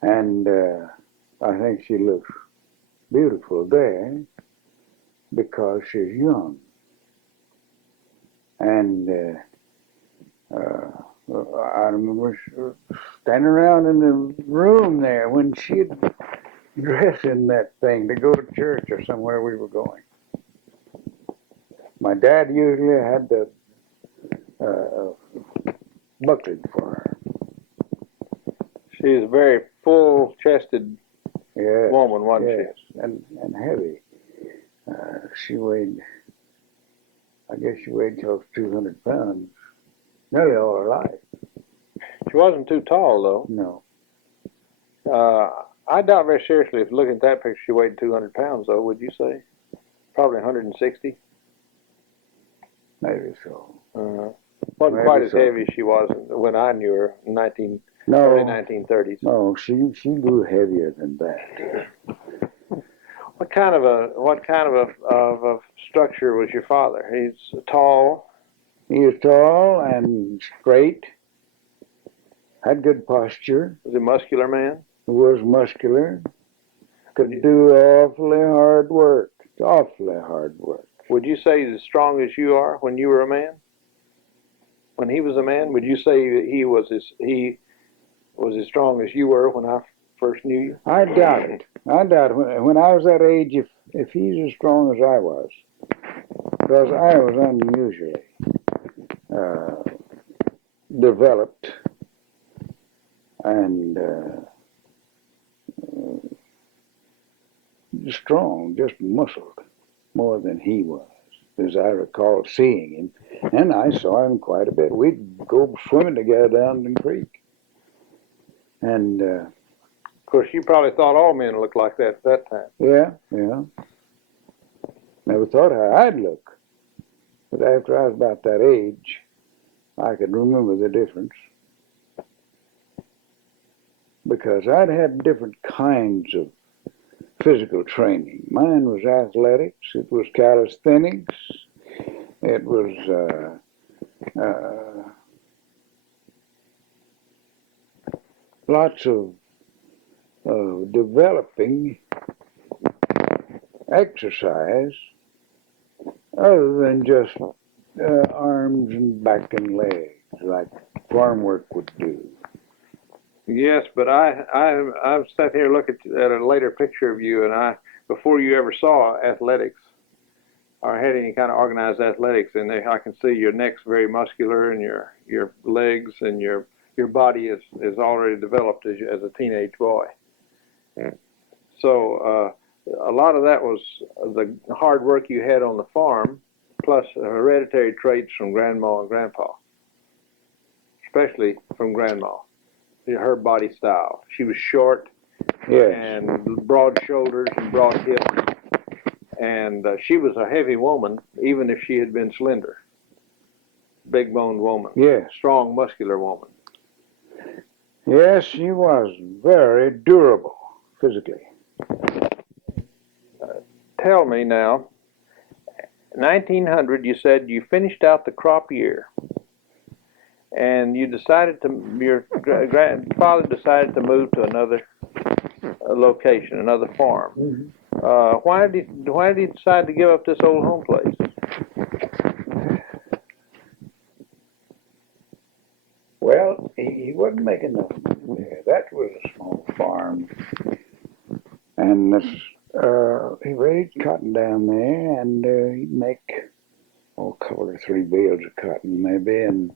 and I think she looks beautiful there because she's young. And I remember standing around in the room there when she'd dress in that thing to go to church or somewhere we were going. My dad usually had the buckled for her. She was a very full-chested woman, wasn't she? And heavy. She weighed, I guess she weighed close to 200 pounds, nearly all her life. She wasn't too tall, though. No. I doubt very seriously if looking at that picture she weighed 200 pounds, though, would you say? Probably 160? Maybe so. Wasn't quite Maybe as so. heavy as she was when I knew her in No, early 1930s. no, she grew heavier than that. What kind of a structure was your father? He's tall. He was tall and straight, had good posture, Was he a muscular man? was muscular, could do awfully hard work. Awfully hard work. Would you say he's as strong as you are when you were a man? When he was a man, would you say that he was as strong as you were when I first knew you? I doubt it. I doubt it. When I was that age, if he's as strong as I was, because I was unusually developed and strong, just muscled more than he was, as I recall seeing him. And I saw him quite a bit. We'd go swimming together down the creek. And Of course, you probably thought all men looked like that at that time. yeah. Never thought how I'd look. But after I was about that age, I could remember the difference. Because I'd had different kinds of physical training. Mine was athletics, it was calisthenics, it was lots of developing exercise other than just arms and back and legs like farm work would do. Yes, but I've sat here looking at a later picture of you, and before you ever saw athletics or had any kind of organized athletics, and I can see your neck's very muscular, and your legs and your body is already developed as a teenage boy. So a lot of that was the hard work you had on the farm, plus hereditary traits from grandma and grandpa, especially from grandma. Her body style. She was short, yes, and broad shoulders and broad hips, and she was a heavy woman, even if she had been slender. Big boned woman. yes, Strong, muscular woman. yes, she was very durable physically. Tell me now, 1900, you said you finished out the crop year, and you decided your grandfather decided to move to another location, another farm. Mm-hmm. Why did he decide to give up this old home place? Well, he wasn't making nothing there. That was a small farm, and he raised cotton down there, and he'd make a couple or three bales of cotton maybe, and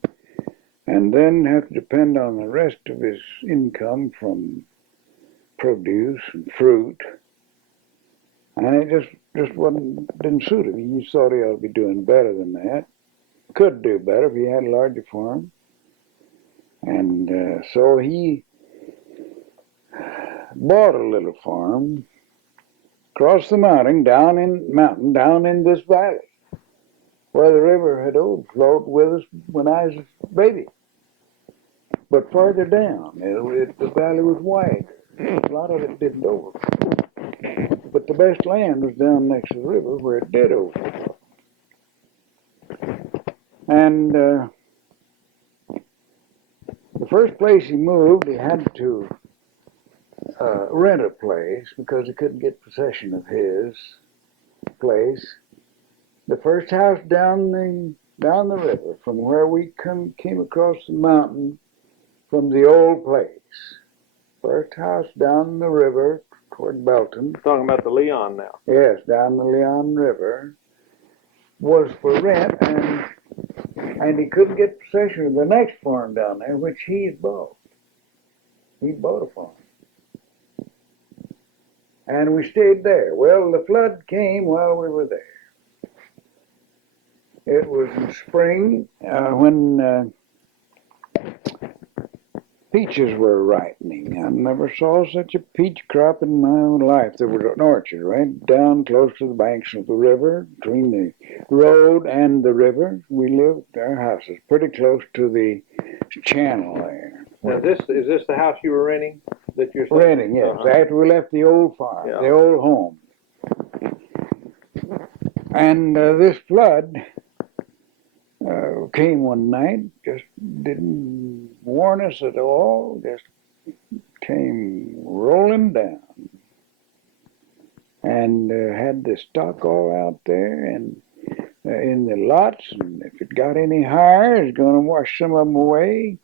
then have to depend on the rest of his income from produce and fruit. And it just didn't suit him. He thought he ought to be doing better than that. Could do better if he had a larger farm. And so he bought a little farm across the mountain, down in this valley, where the river had overflowed with us when I was a baby. But farther down, the valley was wide. A lot of it didn't overflow. But the best land was down next to the river where it did overflow. And the first place he moved, he had to rent a place because he couldn't get possession of his place. The first house down the river from where we came across the mountain from the old place. First house down the river toward Belton. Talking about the Leon now. Yes, down the Leon River, was for rent, and he couldn't get possession of the next farm down there, which he had bought. He bought a farm. And we stayed there. Well, the flood came while we were there. It was in spring when peaches were ripening. I never saw such a peach crop in my own life. There was an orchard right down close to the banks of the river, between the road and the river. We lived, our house was pretty close to the channel there. Now, is this the house you were renting? That you're saying? Renting, yes. After we left the old farm, the old home. And this flood came one night, just didn't warn us at all, just came rolling down. And had the stock all out there and in the lots, and if it got any higher, it was going to wash some of them away.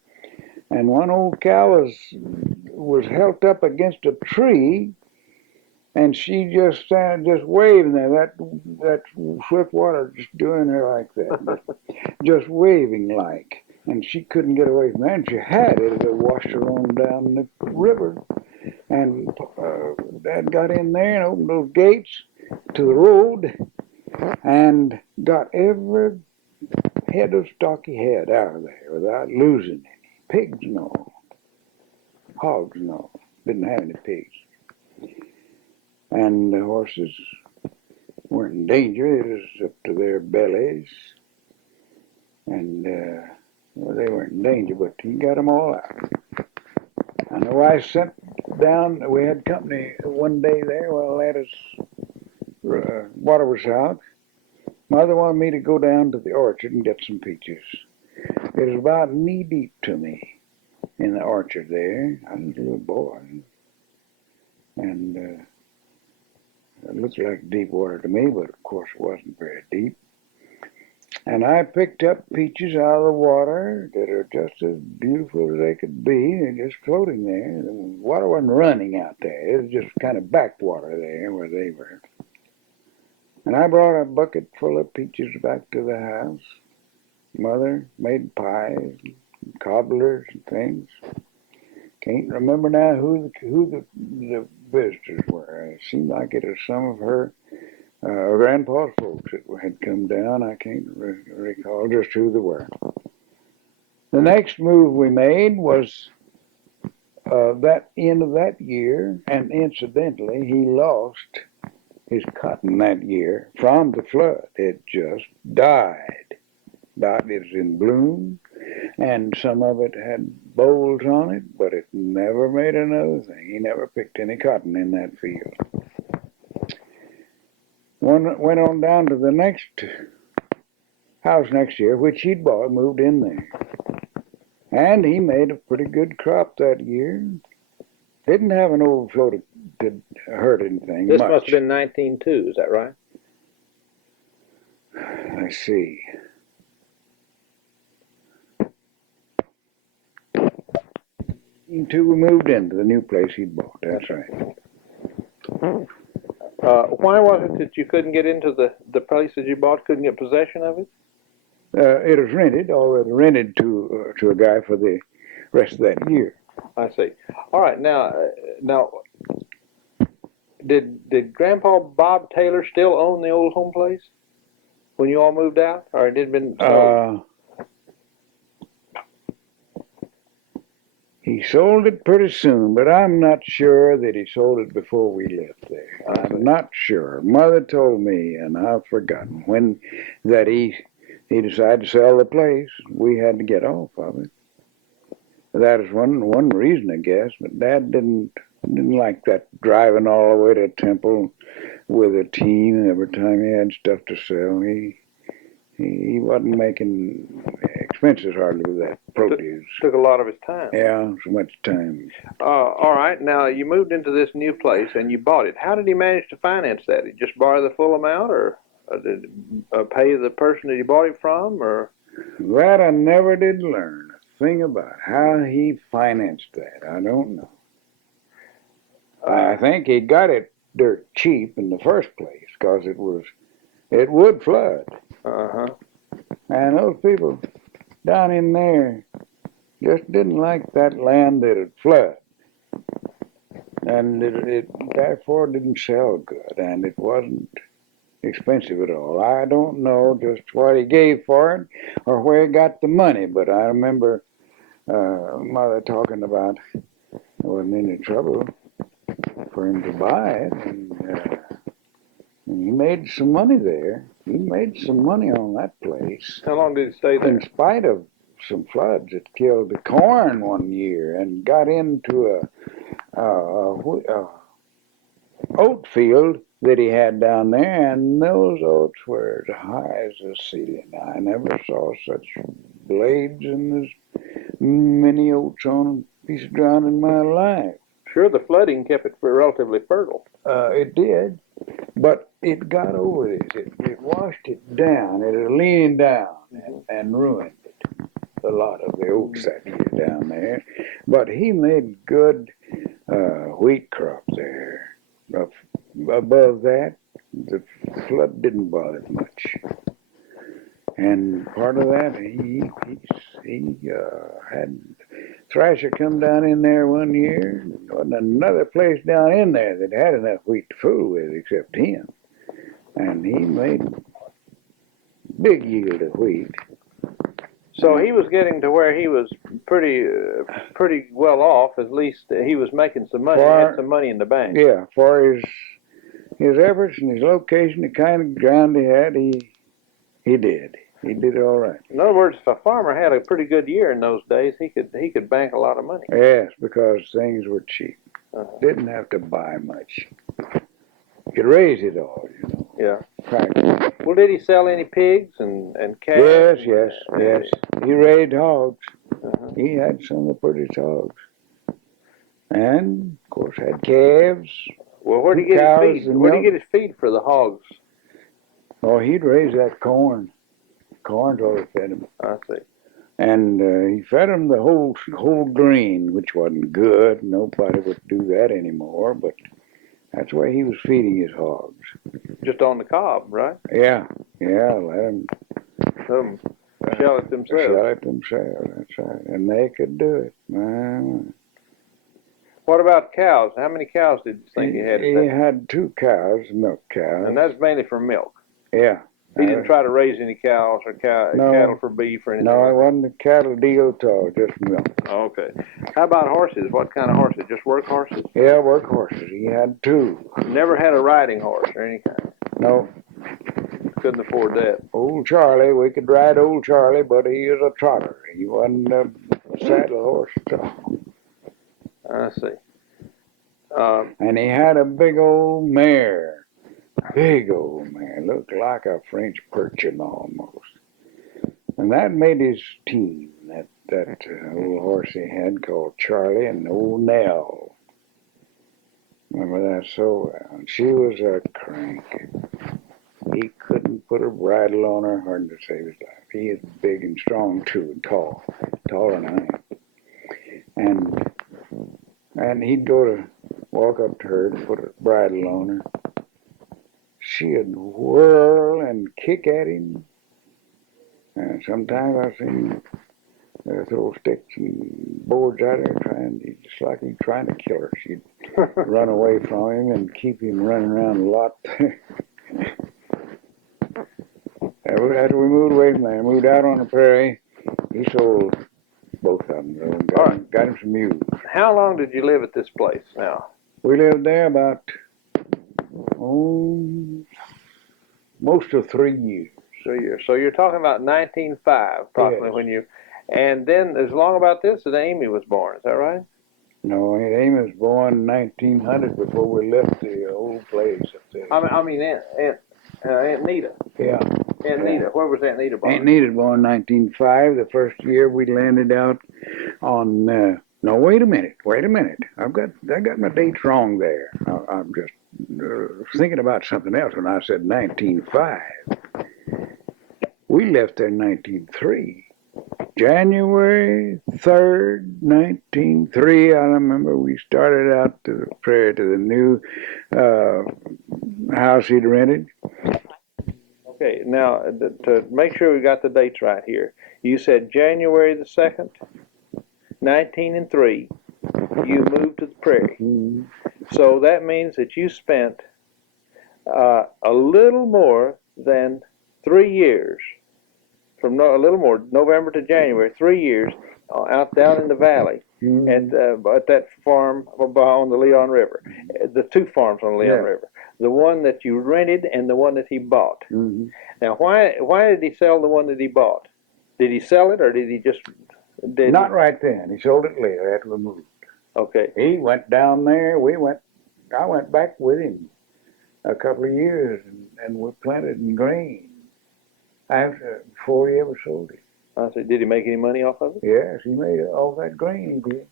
And one old cow was held up against a tree, and she just waving there. That swift water just doing her like that, just waving like. And she couldn't get away from that. And she had it. It washed her on down the river. And Dad got in there and opened those gates to the road and got every head of stock he had out of there without losing any. Pigs, no. Hogs, no. Didn't have any pigs. And the horses weren't in danger. It was up to their bellies. And well, they weren't in danger, but he got them all out. And the wife sent down, we had company one day there while water was out. Mother wanted me to go down to the orchard and get some peaches. It was about knee deep to me in the orchard there. I was a little boy. And it looked like deep water to me, but of course it wasn't very deep. And I picked up peaches out of the water that are just as beautiful as they could be. They're just floating there. The water wasn't running out there. It was just kind of backwater there where they were. And I brought a bucket full of peaches back to the house. Mother made pies, and cobblers and things. Can't remember now who the visitors were. It seemed like it was some of her grandpa's folks that had come down. I can't recall just who they were. The next move we made was that end of that year, and incidentally, he lost his cotton that year from the flood. It just died. It was in bloom, and some of it had bolls on it, but it never made another thing. He never picked any cotton in that field. Went on down to the next house next year, which he'd bought, moved in there. And he made a pretty good crop that year. Didn't have an overflow to hurt anything This much. must have been 1902, is that right? Let's see. Until we moved into the new place he'd bought. That's right. Why was it that you couldn't get into the place that you bought, couldn't get possession of it? It was already rented to a guy for the rest of that year. I see. All right, now, did Grandpa Bob Taylor still own the old home place when you all moved out, or it had been sold? He sold it pretty soon, but I'm not sure that he sold it before we left there. I'm not sure. Mother told me, and I've forgotten when that he decided to sell the place. We had to get off of it. That is one reason, I guess. But Dad didn't like that driving all the way to Temple with a team every time he had stuff to sell. He wasn't making expenses hardly with that produce. Took a lot of his time. Yeah, so much time. All right, now you moved into this new place and you bought it. How did he manage to finance that? Did he just borrow the full amount, or did he pay the person that he bought it from, or? That I never did learn a thing about. How he financed that, I don't know. I think he got it dirt cheap in the first place because it would flood. Uh-huh. And those people down in there just didn't like that land that would flood. And it therefore didn't sell good, and it wasn't expensive at all. I don't know just what he gave for it or where he got the money, but I remember mother talking about there wasn't any trouble for him to buy it, and he made some money there. He made some money on that place. How long did he stay there? In spite of some floods that killed the corn one year and got into a oat field that he had down there, and those oats were as high as the ceiling. I never saw such blades and as many oats on a piece of ground in my life. Sure, the flooding kept it relatively fertile. It did, but it got over this. It washed it down. It leaned down and ruined it. A lot of the oats that year down there. But he made good wheat crop there. Above that, the flood didn't bother him much. And part of that, he had Thrasher come down in there one year. There wasn't another place down in there that had enough wheat to fool with except him. And he made big yield of wheat. So he was getting to where he was pretty well off. At least he was making some money. He had some money in the bank. Yeah, for his efforts and his location, the kind of ground he had, he did. He did all right. In other words, if a farmer had a pretty good year in those days, he could bank a lot of money. Yes, because things were cheap. Didn't have to buy much. Could raise it all, you know. Yeah. Practically. Well, did he sell any pigs and calves? Yes. He raised hogs. He had some of the prettiest hogs. And, of course, had calves. Well, where did he get his feed? Where did he get his feed for the hogs? Oh, he'd raise that corn. Corn's all he fed him. I see. And he fed them the whole grain, which wasn't good. Nobody would do that anymore, but that's why he was feeding his hogs. Just on the cob, right? Yeah, let them shell it themselves. That's right. And they could do it. What about cows? How many cows did you think he had? He had 2 cows, milk cows. And that's mainly for milk. Yeah. He didn't try to raise any cows or cattle for beef or anything? No, it wasn't a cattle deal at all, just milk. Oh, okay. How about horses? What kind of horses? Just work horses? Yeah, work horses. He had 2. Never had a riding horse or any kind? No. Couldn't afford that. Old Charlie, we could ride old Charlie, but he was a trotter. He wasn't a saddle horse at all. I see. And he had a big old mare. Big old mare. Looked like a French Persian almost. And that made his team. That old horse he had called Charlie, and old Nell. Remember that so well. She was a crank. He couldn't put a bridle on her, hard to save his life. He is big and strong too, and tall. Taller than I am. And he'd go to walk up to her and put a bridle on her. She'd whirl and kick at him. And sometimes I've seen him throw sticks and boards at her, just like he's trying to kill her. She'd run away from him and keep him running around a lot. After we moved away from there, moved out on the prairie, he sold both of them. Got him some mules. How long did you live at this place now? We lived there about, most of 3 years. So you're talking about 1905, approximately, yes. When you, and then as long about this as Amy was born. Is that right? No, Amy was born in 1900 before we left the old place up there. I mean Aunt Nita. Yeah. Aunt Nita. Where was Aunt Nita born? Aunt Nita born in 1905. The first year we landed out on. No, wait a minute. I got my dates wrong there. I'm just thinking about something else when I said 1905. We left there in 1903. January 3rd, 1903, I remember we started out to the prairie to the new house he'd rented. Okay, now to make sure we got the dates right here, you said January the 2nd, 1903, you moved to the prairie. Mm-hmm. So that means that you spent a little more than 3 years, from a little more, November to January, 3 years, out down in the valley at that farm on the Leon River. The two farms on the Leon River. The one that you rented and the one that he bought. Now, why did he sell the one that he bought? Did he sell it or did he just? Not right then. He sold it later after we moved. Okay. He went down there. I went back with him a couple of years, and we planted in grain before he ever sold it. I said, did he make any money off of it? Yes, he made all that grain. He did.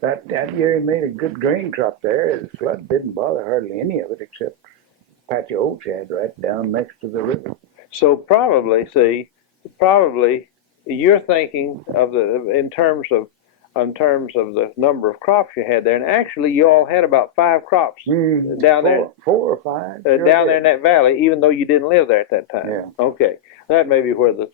That year he made a good grain crop there. The flood didn't bother hardly any of it except a patch of oats he had right down next to the river. So probably you're thinking of in terms of the number of crops you had there, and actually you all had about 5 crops down there. 4 or 5. Down there in that valley, even though you didn't live there at that time. Yeah. Okay, that may be where the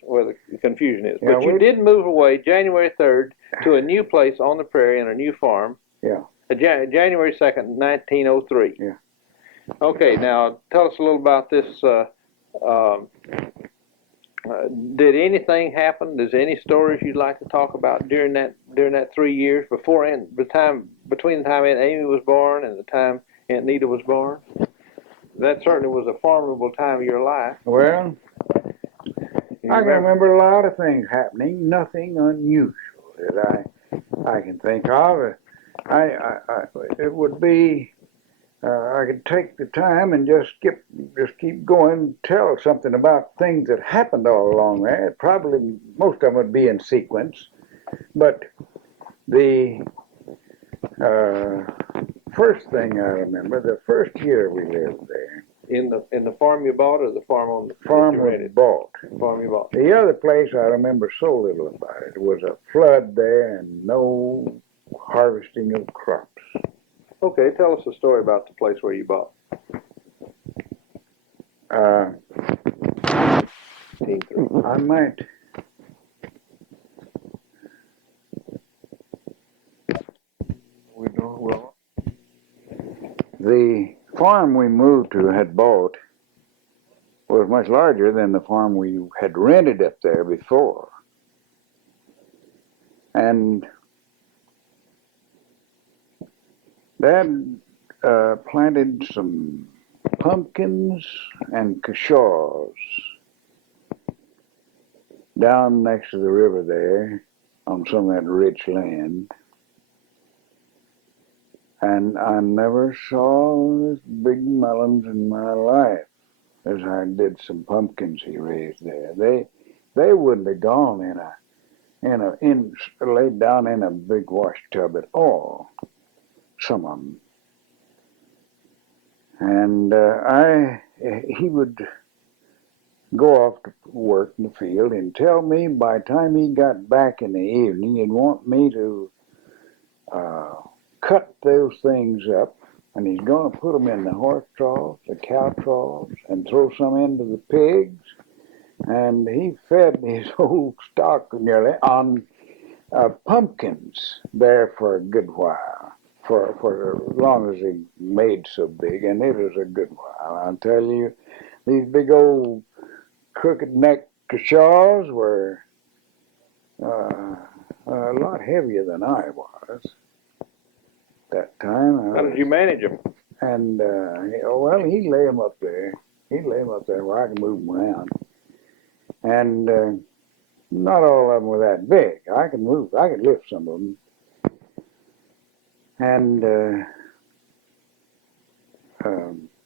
confusion is. Yeah, but you did move away January 3rd to a new place on the prairie and a new farm. Yeah. January 2nd, 1903. Yeah. Okay, now tell us a little about this. Did anything happen? Is there any stories you'd like to talk about during that 3 years between the time Aunt Amy was born and the time Aunt Nita was born? That certainly was a formidable time of your life. Well, I can remember a lot of things happening. Nothing unusual that I can think of. It would be. I could take the time and just keep going, tell something about things that happened all along there. Probably most of them would be in sequence, but the first thing I remember, the first year we lived there. In the farm you bought, or the farm on the farm we bought? Farm you bought. The other place I remember so little about it. It was a flood there and no harvesting of crops. Okay, tell us a story about the place where you bought. I might. We don't. Well, the farm we moved to had bought was much larger than the farm we had rented up there before, and Dad planted some pumpkins and cashaws down next to the river there on some of that rich land. And I never saw this big melons in my life as I did some pumpkins he raised there. They wouldn't have gone laid down in a big wash tub at all. Some of them. And he would go off to work in the field and tell me by the time he got back in the evening, he'd want me to cut those things up, and he's going to put them in the horse troughs, the cow troughs, and throw some into the pigs. And he fed his whole stock nearly on pumpkins there for a good while. For as long as he made so big, and it was a good while. I'll tell you, these big old crooked neck cashaws were a lot heavier than I was that time. How did you manage them? And he'd lay them up there. He'd lay them up there where I can move them around. And not all of them were that big. I could lift some of them. And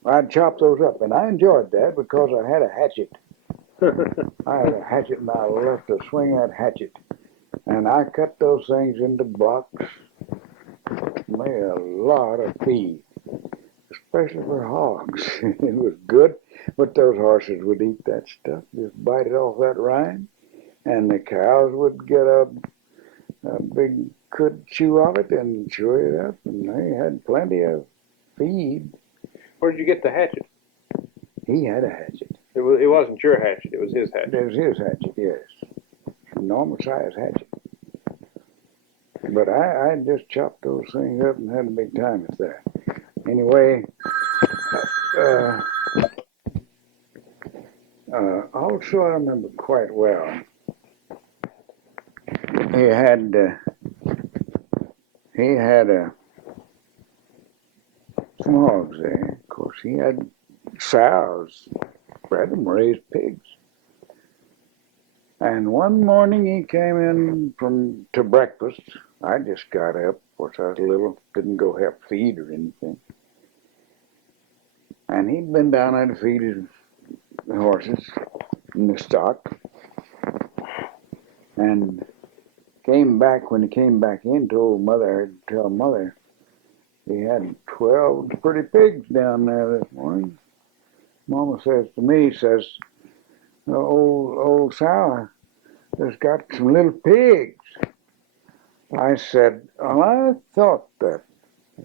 I'd chop those up, and I enjoyed that because I had a hatchet. I had a hatchet, and I loved to swing that hatchet. And I cut those things into blocks, made a lot of feed, especially for hogs. It was good, but those horses would eat that stuff, just bite it off that rind, and the cows would get a big good chew of it and chew it up, and they had plenty of feed. Where'd you get the hatchet? He had a hatchet. It wasn't your hatchet, it was his hatchet. It was his hatchet, yes. A normal size hatchet. But I just chopped those things up and had a big time with that. Anyway, also I remember quite well he had some hogs there. Of course, he had sows. Bred them, raised pigs. And one morning he came in to breakfast. I just got up. Of course, I was little, didn't go help feed or anything. And he'd been down there to feed his horses in the stock. And when he came back in, tell mother, he had 12 pretty pigs down there this morning. Mama says to me, old sow has got some little pigs. I said, well, I thought that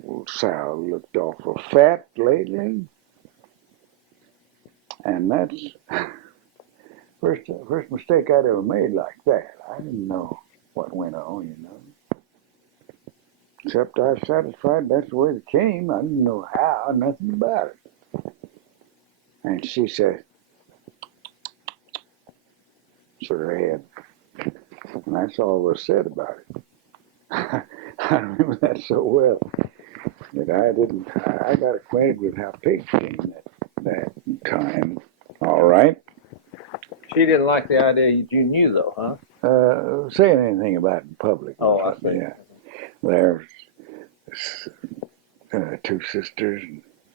old sow looked awful fat lately. And that's first mistake I'd ever made like that. I didn't know what went on, you know. Except I was satisfied that's the way it came. I didn't know how, nothing about it. And she said, shook her head. And that's all was said about it. I remember that so well that I got acquainted with how pigs came that time. All right. She didn't like the idea you knew, though, huh? Saying anything about it in public. Oh, I see. Yeah. There's two sisters.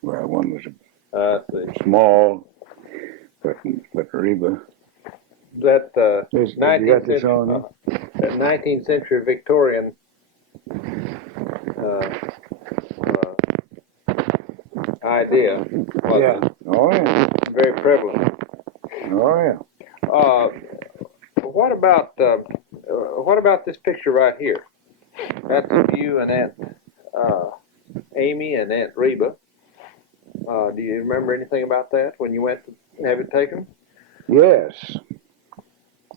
Well, one was small, but Reba. That You got this on that 19th century Victorian idea was Oh yeah. very prevalent. Oh yeah. What about this picture right here? That's you and Aunt Amy and Aunt Reba. Do you remember anything about that when you went to have it taken? Yes.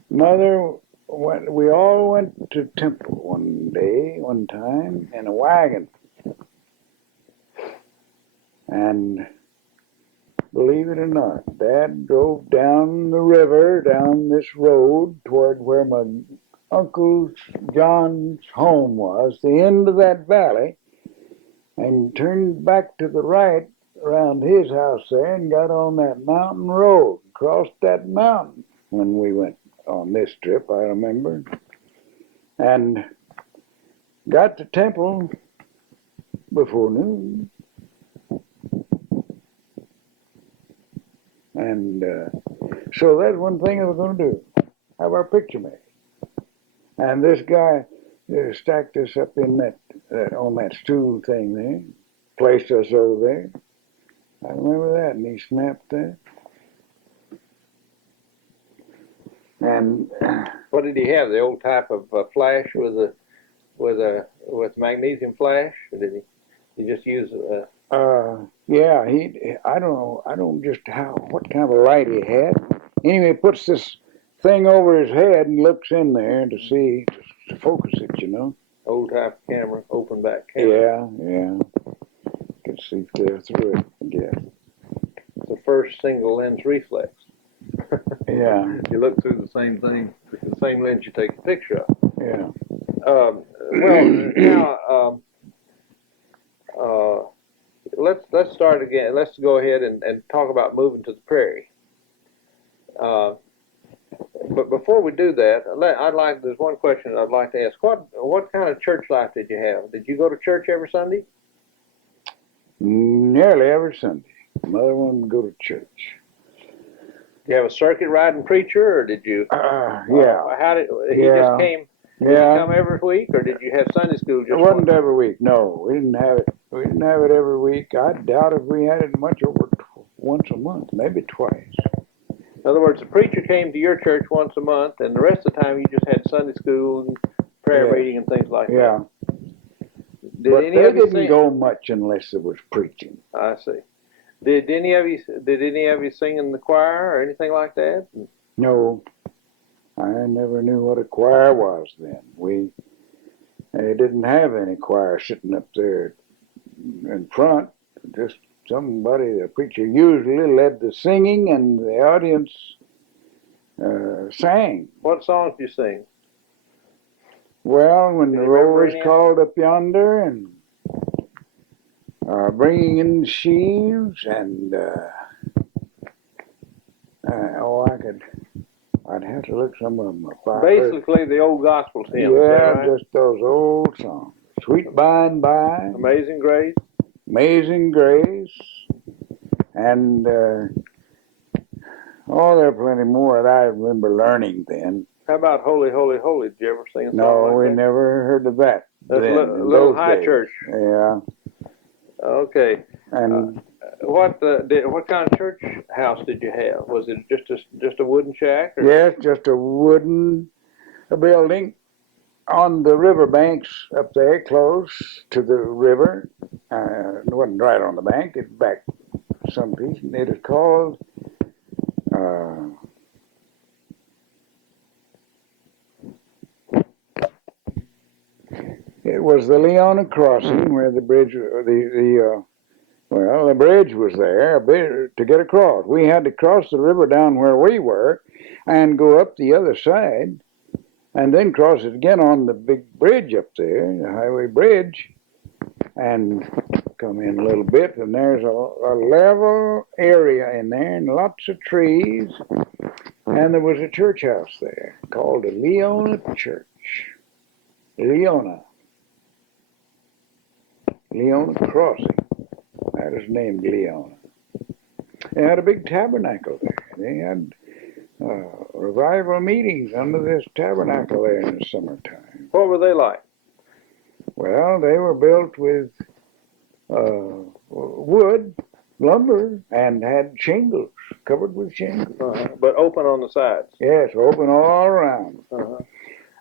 Mother, we all went to Temple one time, in a wagon. And believe it or not, Dad drove down the river, down this road, toward where my Uncle John's home was, the end of that valley, and turned back to the right around his house there and got on that mountain road, crossed that mountain when we went on this trip, I remember, and got to Temple before noon. And so that's one thing I was going to do, have our picture made. And this guy stacked us up in that on that stool thing there, placed us over there. I remember that, and he snapped that. And what did he have? The old type of flash with magnesium flash? Or did he just use? Yeah, I don't know. I don't just what kind of a light he had. Anyway, he puts this thing over his head and looks in there to see to focus it. You know. Old type camera, open back camera. Yeah. Could see clear through it. Yeah. It's the first single lens reflex. Yeah. You look through the same thing, the same lens you take a picture of. Yeah. Now, let's start again. Let's go ahead and talk about moving to the prairie. But before we do that, there's one question I'd like to ask. What kind of church life did you have? Did you go to church every Sunday? Nearly every Sunday. Mother wanted to go to church. Did you have a circuit riding preacher, or did you? Yeah. How did he just came? Did he come every week, or did you have Sunday school just? It wasn't every week. No, we didn't have it. We didn't have it every week. I doubt if we had it much over once a month, maybe twice. In other words, the preacher came to your church once a month, and the rest of the time you just had Sunday school and prayer meeting and things like that. Yeah. But they didn't go much unless there was preaching. I see. Did any of you sing in the choir or anything like that? No. I never knew what a choir was then. They didn't have any choir sitting up there in front. Just the preacher usually led the singing, and the audience sang. What songs do you sing? Well, when Do the you remember rowers any of called up yonder and bringing in the sheaves and I'd have to look some of them up. them? I heard, Basically, the old gospel hymns. Is that yeah, right? just those old songs. Sweet by and by, Amazing Grace. Amazing Grace, and oh, there are plenty more that I remember learning then. How about Holy, Holy, Holy? Did you ever sing a song No, like we that? never heard of that That's then, in Little those High days. Church. Yeah, Okay. and What kind of church house did you have? Was it just a wooden shack? Or? yes, just a wooden building on the river banks up there, close to the river. It wasn't right on the bank; it's back some piece. And it is called. Uh, it was the Leona Crossing where the bridge, the bridge was there to get across. We had to cross the river down where we were, and go up the other side, and then cross it again on the big bridge up there, the highway bridge, and come in a little bit, and there's a level area in there, and lots of trees, and there was a church house there called the Leona Church. Leona Crossing. That is named Leona. They had a big tabernacle there. They had revival meetings under this tabernacle there in the summertime. What were they like? Well, they were built with wood, lumber, and had shingles, covered with shingles. But open on the sides. Yes, open all around.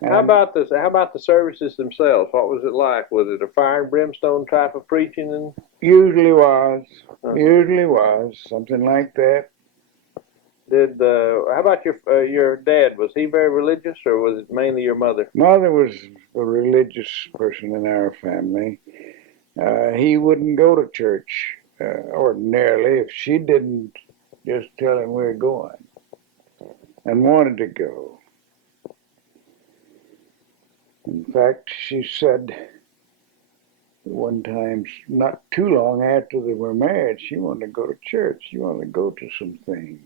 How about this? How about the services themselves? What was it like? Was it a fire and brimstone type of preaching? And usually was something like that. how about your dad? Was he very religious, or was it mainly your mother? Mother was a religious person in our family. He wouldn't go to church ordinarily if she didn't just tell him we were going and wanted to go. In fact, she said one time, not too long after they were married, she wanted to go to church. She wanted to go to some things.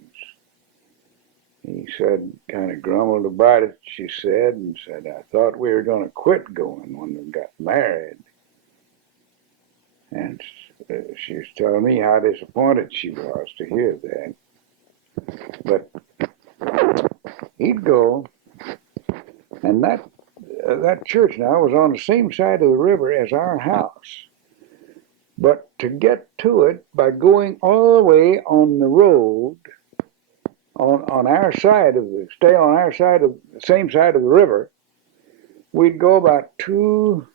He said, kind of grumbled about it, she said, and said, I thought we were going to quit going when we got married. And she was telling me how disappointed she was to hear that. But he'd go, and that church now was on the same side of the river as our house. But to get to it by going all the way on the road, on our side of stay on our side of the same side of the river, we'd go about 2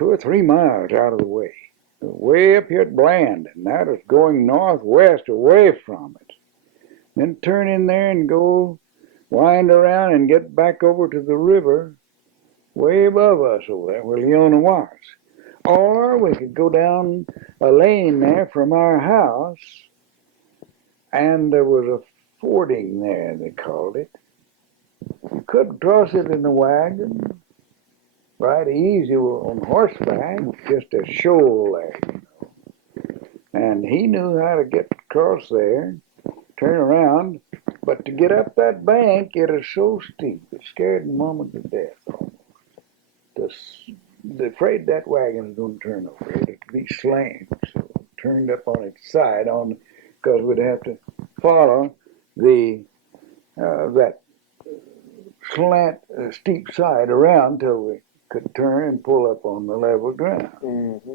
or 3 miles out of the way up here at Bland, and that is going northwest away from it. Then turn in there and go wind around and get back over to the river way above us over there where Leona was. Or we could go down a lane there from our house, and there was a fording there, they called it. You could cross it in a wagon, right easy on horseback, just a shoal there. And he knew how to get across there, turn around, but to get up that bank, it is so steep, it scared Mama to death almost. They're afraid that wagon was going to turn over. It'd be slammed, so it turned up on its side because we'd have to follow that slant, steep side around till we could turn and pull up on the level ground. Mm-hmm.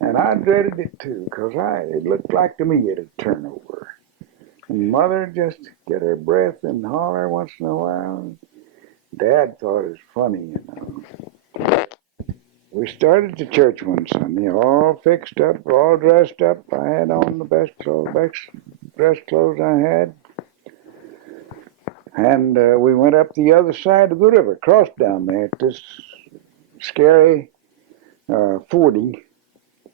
And I dreaded it too, because it looked like to me it'd turn over. And Mother just get her breath and holler once in a while. Dad thought it was funny, We started to church one Sunday, all fixed up, all dressed up. I had on the best dress clothes I had. And we went up the other side of the river, crossed down there at this scary fording,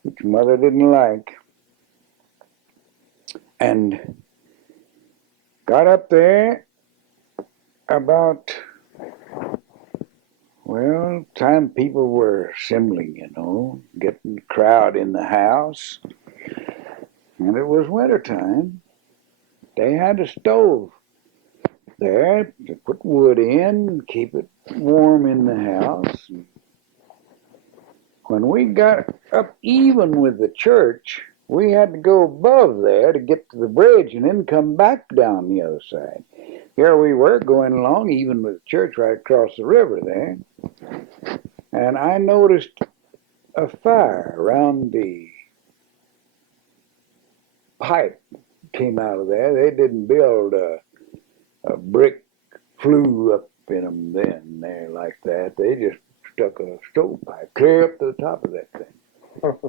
which Mother didn't like. And got up there about Well, time people were assembling, getting the crowd in the house, and it was winter time. They had a stove there to put wood in, keep it warm in the house. When we got up even with the church, we had to go above there to get to the bridge and then come back down the other side. Here we were going along even with the church right across the river there. And I noticed a fire around the pipe came out of there. They didn't build a brick flue up in them then there like that. They just stuck a stovepipe clear up to the top of that thing.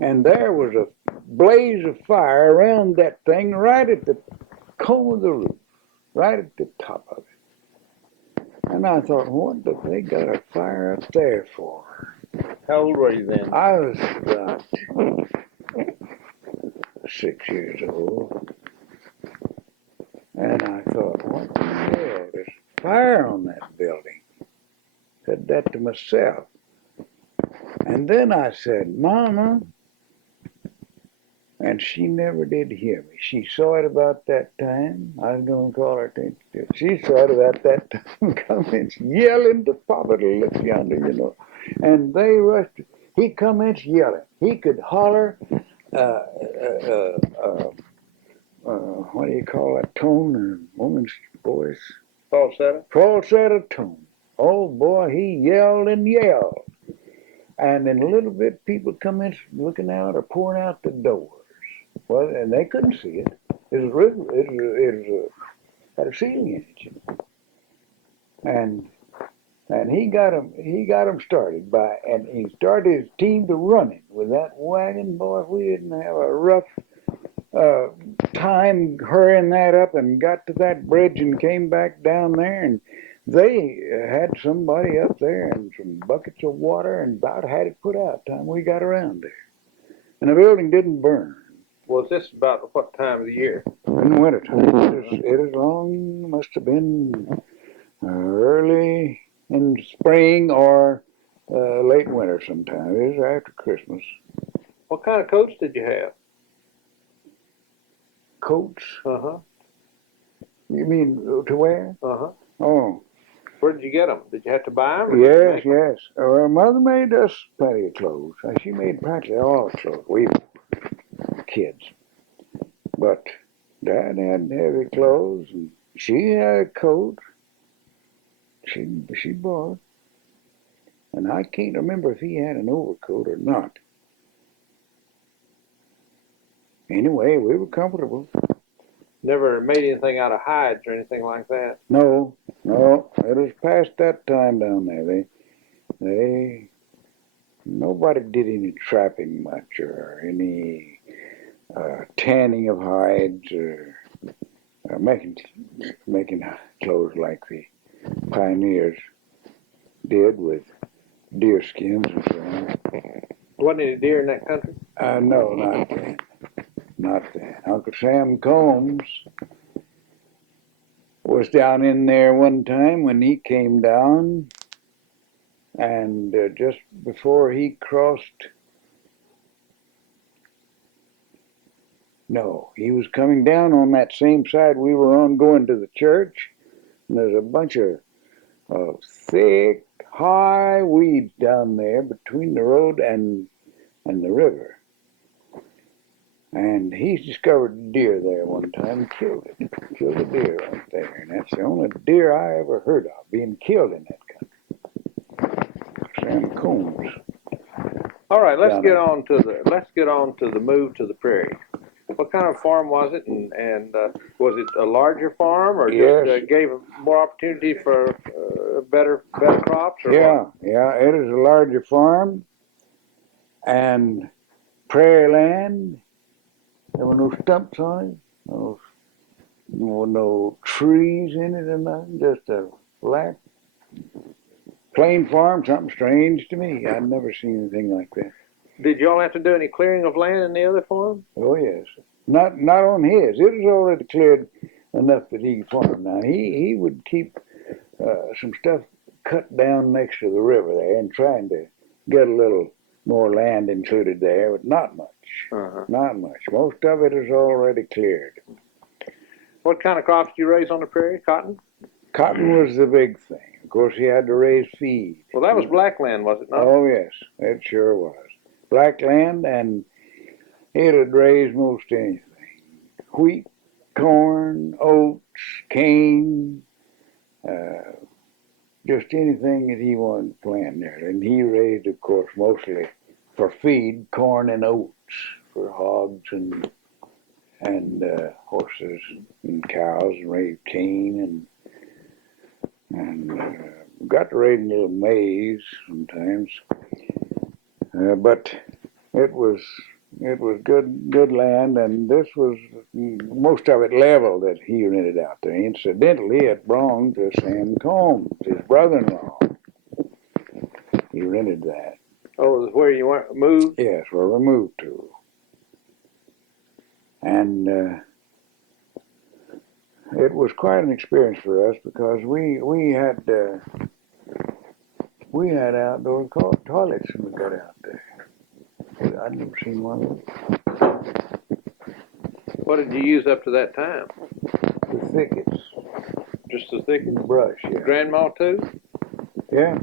And there was a blaze of fire around that thing right at the comb of the roof, right at the top of it. And I thought, what did they got a fire up there for? How old were you then? I was about 6 years old. And I thought, what in the hell? There's fire on that building. Said that to myself. And then I said, Mama. And she never did hear me. She saw it about that time. I was going to call her attention to it. She saw it about that time. Comments yelling to Papa to look yonder. And they rushed. He commenced yelling. He could holler, what do you call that tone? A woman's voice? Falsetto? Falsetto tone. Oh boy, he yelled and yelled. And in a little bit, people come in looking out or pouring out the doors. Well, and they couldn't see it. It had a ceiling in it, And he got him started and he started his team to running with that wagon. Boy, if we didn't have a rough time hurrying that up and got to that bridge and came back down there, and they had somebody up there and some buckets of water and about had it put out time we got around there. And the building didn't burn. Was this about what time of the year? In the wintertime. It is long, must have been early in spring or late winter sometime. It was after Christmas. What kind of coats did you have? Coats? Uh-huh. You mean to wear? Uh-huh. Oh. Where did you get them? Did you have to buy them? Yes, yes. Well, Mother made us plenty of clothes. She made practically all the clothes we were kids. But Dad had heavy clothes, and she had a coat. She bought. And I can't remember if he had an overcoat or not. Anyway, we were comfortable. Never made anything out of hides or anything like that? No, it was past that time down there. Nobody did any trapping much or any tanning of hides or making clothes like the pioneers did with deer skins and so on. Wasn't any deer in that country? No, not then. Not then. Uncle Sam Combs was down in there one time when he came down, and just before he crossed, no, he was coming down on that same side we were on going to the church, and there's a bunch of thick, high weeds down there between the road and the river. And he discovered a deer there one time and killed it. Killed a deer right there. And that's the only deer I ever heard of being killed in that country. Sam Combs. All right, let's get on to the move to the prairie. What kind of farm was it, and was it a larger farm, or just gave more opportunity for better crops? Or what? Yeah, it is a larger farm and prairie land. There were no stumps on it, no trees in it or nothing, just a flat, plain farm, something strange to me. I'd never seen anything like that. Did y'all have to do any clearing of land in the other farm? Oh, yes. Not on his. It was already cleared enough that he could farm. Now, he would keep some stuff cut down next to the river there and trying to get a little more land included there, but not much. Not much. Most of it is already cleared. What kind of crops do you raise on the prairie? Cotton? Cotton was the big thing. Of course, you had to raise feed. Well, that was black land, was it not? Oh, yes, it sure was. Black land, and it had raised most anything. Wheat, corn, oats, cane, just anything that he wanted to plant there. And he raised, of course, mostly for feed, corn and oats for hogs and horses and cows, and raised cane and got to raise a little maize sometimes. But it was good land, and this was most of it level that he rented out there. Incidentally, it belonged to Sam Combs, his brother-in-law. He rented that. Oh, is where you moved? Yes, where we moved to. And it was quite an experience for us because we had outdoor toilets when we got out there. I'd never seen one of them. What did you use up to that time? The thickets. Just the thickets? Brush, yeah. Grandma too? Yeah.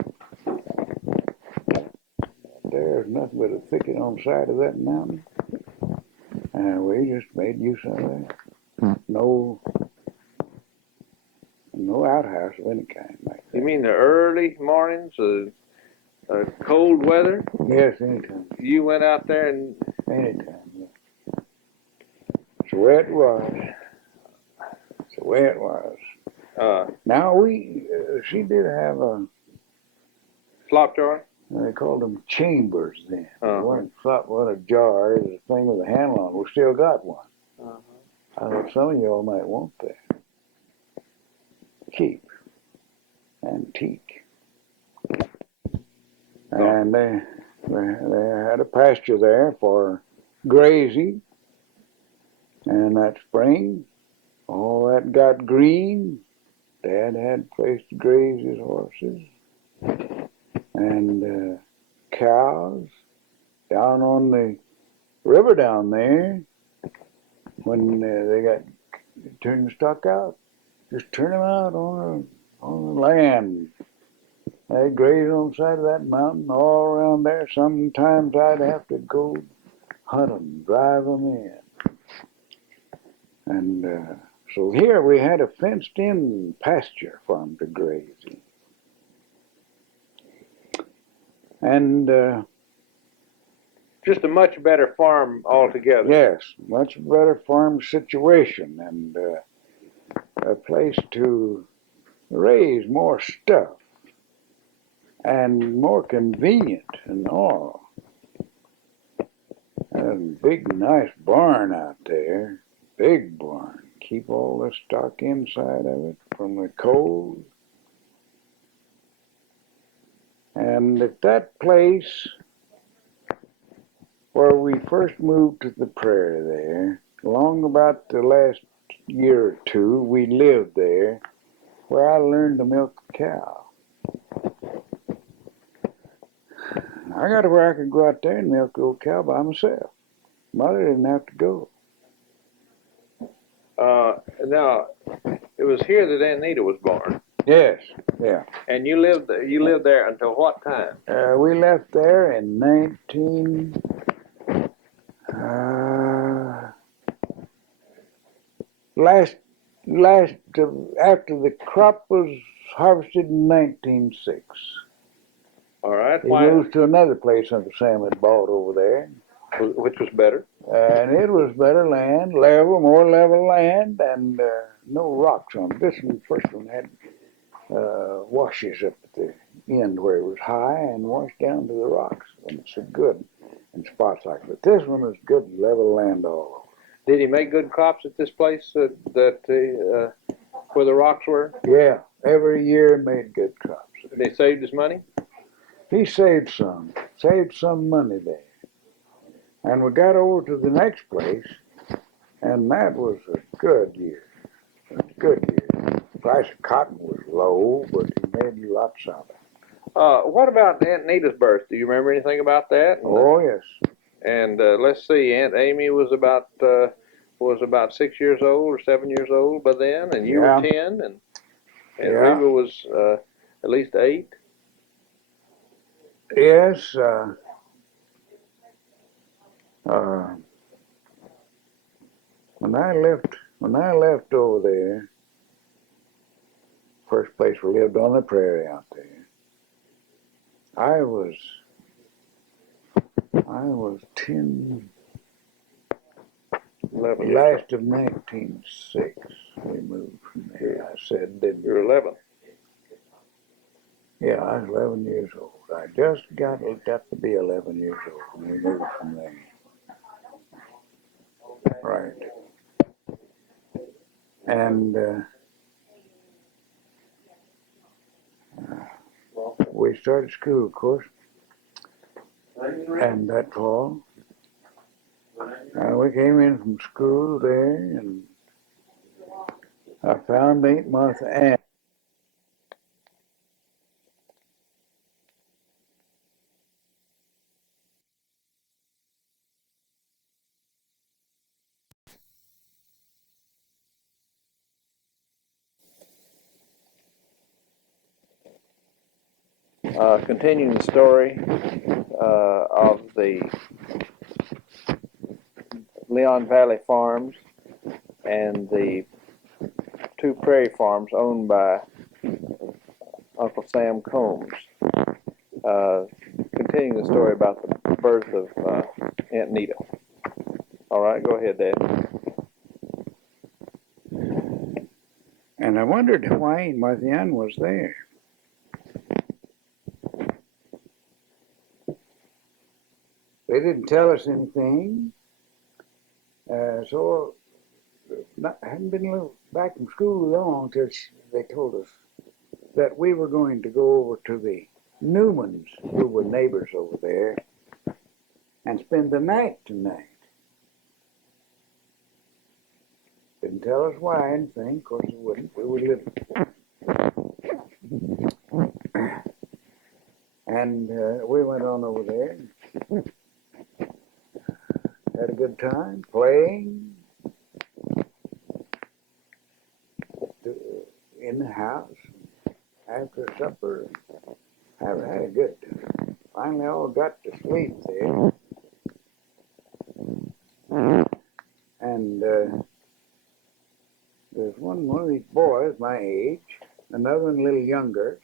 There's nothing but a thicket on the side of that mountain. And we just made use of that. No outhouse of any kind like that. You mean the early mornings of cold weather? Yes, anytime. You went out there and... Anytime, yeah. It's the way it was. It's the way it was. Now she did have a... Flop jar? They called them chambers then. Uh-huh. It wasn't flop, what a jar. It was a thing with a handle on it. We still got one. Uh-huh. I thought some of y'all might want that. Cheap. Antique. And they had a pasture there for grazing. And that spring, all that got green. Dad had a place to graze his horses. And cows down on the river down there. When they got turned the stock out, just turn them out on the land. They graze on the side of that mountain all around there. Sometimes I'd have to go hunt them, drive them in. And so here we had a fenced-in pasture for them to graze in. And just a much better farm altogether. Yes, much better farm situation and a place to raise more stuff and more convenient and all. And a big, nice barn out there, big barn. Keep all the stock inside of it from the cold. And at that place where we first moved to the prairie there, along about the last year or two, we lived there, where I learned to milk a cow. I got to where I could go out there and milk the old cow by myself. Mother didn't have to go. Now, it was here that Anita was born. Yes, yeah. And you lived there until what time? We left there in after the crop was harvested in 1906. All right. We moved to another place Uncle Sam had bought over there. Which was better? And it was better land, more level land, and no rocks on it. This one, first one, had washes up at the end where it was high and washed down to the rocks. And it's good in spots like that. But this one was good level land all over. Did he make good crops at this place where the rocks were? Yeah, every year made good crops. They saved his money? He saved some money there. And we got over to the next place, and that was a good year. A good year. Price of cotton was low, but he made lots of it. What about Aunt Nita's birth? Do you remember anything about that? Oh, yes. And let's see, Aunt Amy was about 6 years old or 7 years old by then, and you Yeah. were 10, and Yeah. Reba was at least 8. Yes. When I left over there, first place we lived on the prairie out there, I was 10, 11. last of 1906. We moved from there. I said, You're 11. Yeah, I was 11 years old. I just got to be 11 years old when we moved from there. Right. And we started school, of course, and that fall. We came in from school there, and I found Aunt Martha Ann. Continuing the story of the Leon Valley Farms and the 2 Prairie Farms owned by Uncle Sam Combs. Continuing the story about the birth of Aunt Nita. All right, go ahead, Dad. And I wondered why Aunt Martha Ann was there. They didn't tell us anything, so hadn't been back from school long till they told us that we were going to go over to the Newmans, who were neighbors over there, and spend the night tonight. Didn't tell us why anything, of course it wouldn't. We were little. And we went on over there, had a good time playing in the house after supper. Had a good time. Finally all got to sleep there. And there's one of these boys my age, another one a little younger,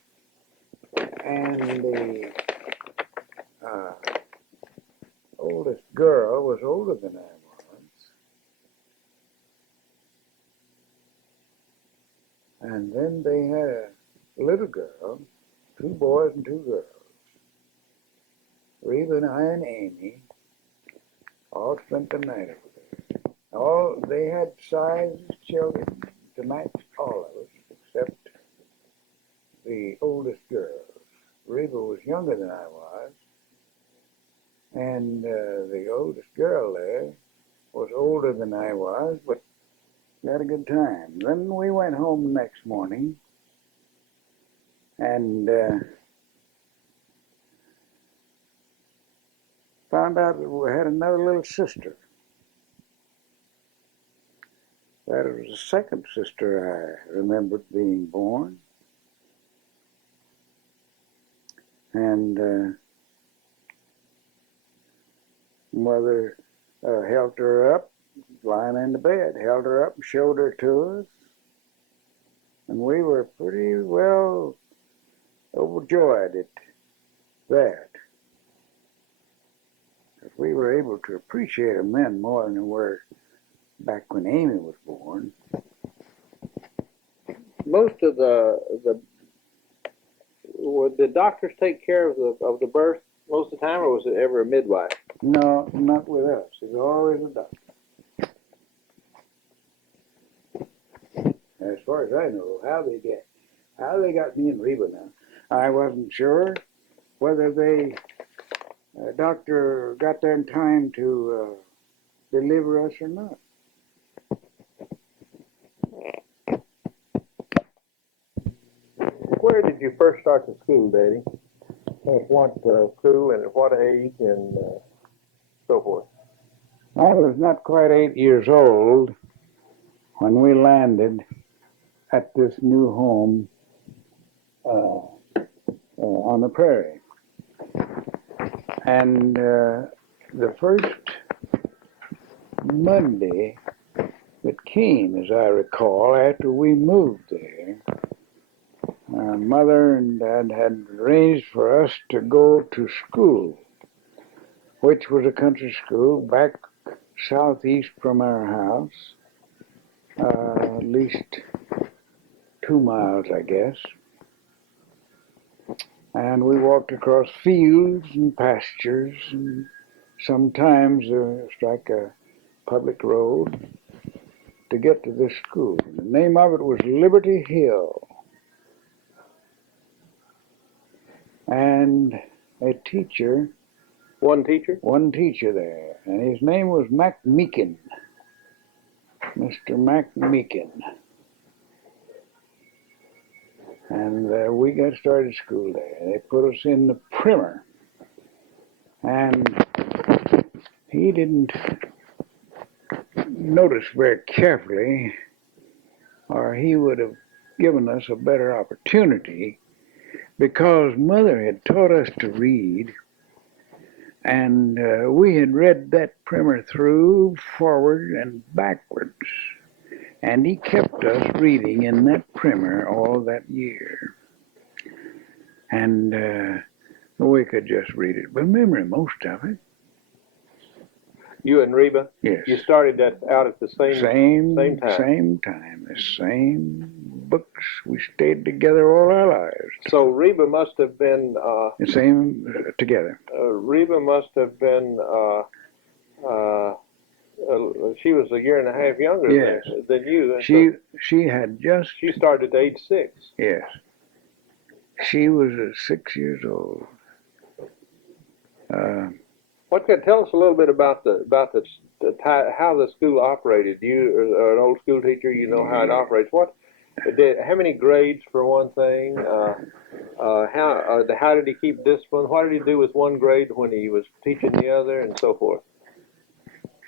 and the oldest girl was older than I was. And then they had a little girl, 2 boys and 2 girls. Reba and I and Amy all spent the night over there. They had size children to match all of us, except the oldest girls. Reba was younger than I was, and the oldest girl there was older than I was, but we had a good time. Then we went home the next morning, and found out that we had another little sister. That was the second sister I remembered being born. And mother held her up, lying in the bed, held her up and showed her to us. And we were pretty well overjoyed at that. Because we were able to appreciate them then more than we were back when Amy was born. Most of would the doctors take care of the birth most of the time, or was it ever a midwife? No, not with us. It was always a doctor. As far as I know, how they got me and Reba now, I wasn't sure whether the doctor got there in time to deliver us or not. Where did you first start the school, Daddy? At what school and at what age and so forth? I was not quite 8 years old when we landed at this new home on the prairie. And the first Monday that came, as I recall, after we moved there, Mother and Dad had arranged for us to go to school, which was a country school back southeast from our house, at least 2 miles, I guess. And we walked across fields and pastures, and sometimes it's like a public road to get to this school. The name of it was Liberty Hill. And a teacher, One teacher? one teacher there, and his name was Mac Meekin, Mr. Mac Meekin. And we got started school there. They put us in the primer. And he didn't notice very carefully, or he would have given us a better opportunity, because Mother had taught us to read, and we had read that primer through, forward and backwards. And he kept us reading in that primer all that year. And we could just read it by memory, most of it. You and Reba? Yes. You started that out at the same time? Same time, the same books. We stayed together all our lives. So Reba must have been... the same together. Reba must have been... she was a year and a half younger Yes. than you. She had just... She started at age 6. Yes. She was 6 years old. Tell us a little bit about how the school operated. You are an old school teacher. You know how it operates. How many grades for one thing? How did he keep discipline? What did he do with one grade when he was teaching the other, and so forth?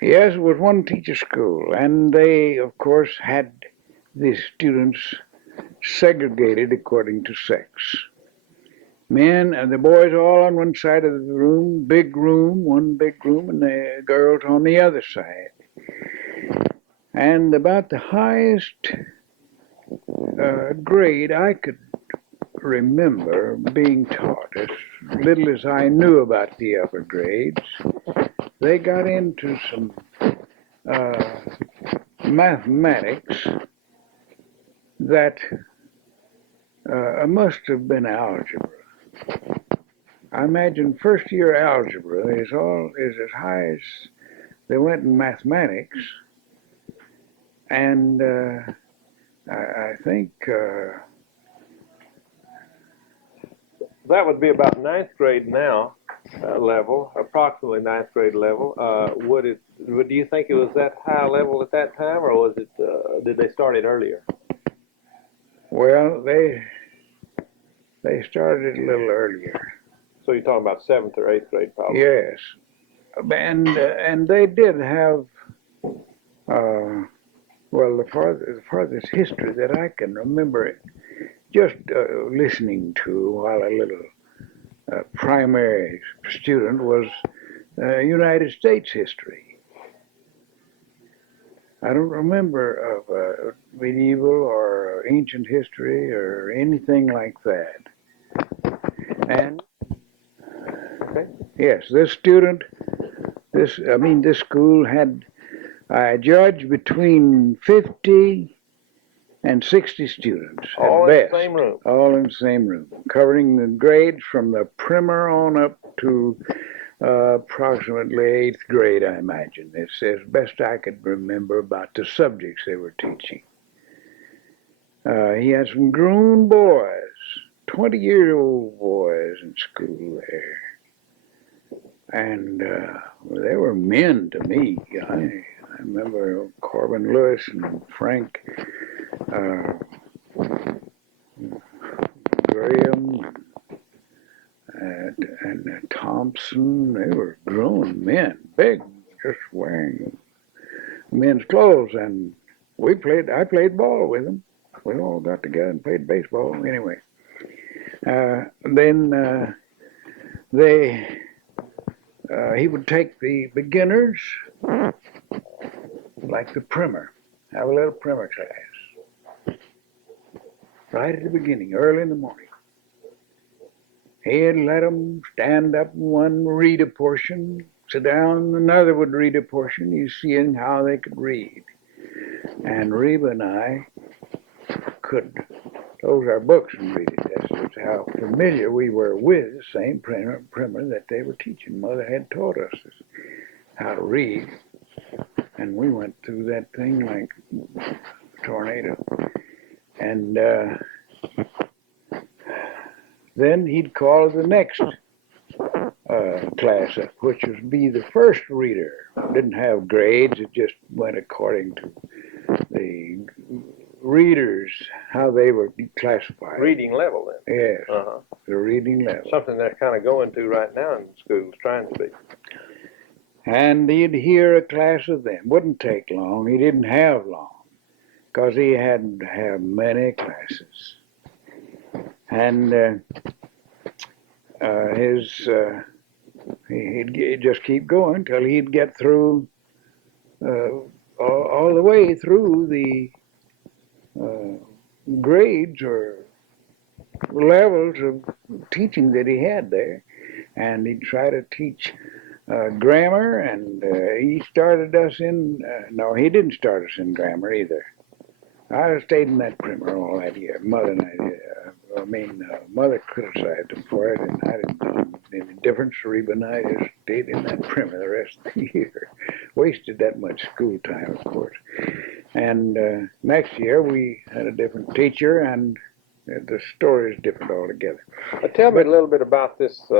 Yes, it was one teacher school, and they, of course, had the students segregated according to sex. Men and the boys all on one side of the room, one big room, and the girls on the other side. And about the highest grade I could remember being taught, as little as I knew about the upper grades, they got into some mathematics that must have been algebra. I imagine first year algebra is as high as they went in mathematics, and I think that would be about ninth grade now level, approximately ninth grade level. Do you think it was that high level at that time, or was it? Did they start it earlier? Well, they started a little earlier. So you're talking about 7th or 8th grade, probably. Yes, and they did have the farthest history that I can remember just listening to while a little primary student was United States history. I don't remember of medieval or ancient history or anything like that. And yes, this school had, I judge, between 50 and 60 students at all best. In the same room. All in the same room, covering the grades from the primer on up to approximately 8th grade, I imagine. It's as best I could remember about the subjects they were teaching. He had some grown boys, 20-year-old boys in school there. And they were men to me. I remember Corbin Lewis and Frank Thompson, they were grown men, big, just wearing men's clothes, and I played ball with them. We all got together and played baseball. Anyway, then he would take the beginners, like the primer, have a little primer class, right at the beginning, early in the morning. He'd let them stand up, one read a portion, sit down, another would read a portion, you seeing how they could read. And Reba and I could close our books and read it. That's how familiar we were with the same primer that they were teaching. Mother had taught us how to read, and we went through that thing like a tornado. And then he'd call the next class up, which would be the first reader. Didn't have grades, it just went according to the readers, how they were classified. Reading level then. Yes, the reading level. Something they're kind of going to right now in schools, trying to be. And he'd hear a class of them. Wouldn't take long. He didn't have long, because he hadn't had many classes. And he'd just keep going till he'd get through all the way through the grades or levels of teaching that he had there. And he'd try to teach grammar, and he started us in, no, he didn't start us in grammar either. I stayed in that primer all that year. Mother criticized him for it, and I didn't know any difference. Reba and I just stayed in that primer the rest of the year. Wasted that much school time, of course. And next year we had a different teacher, and the story is different altogether. Tell me a little bit about this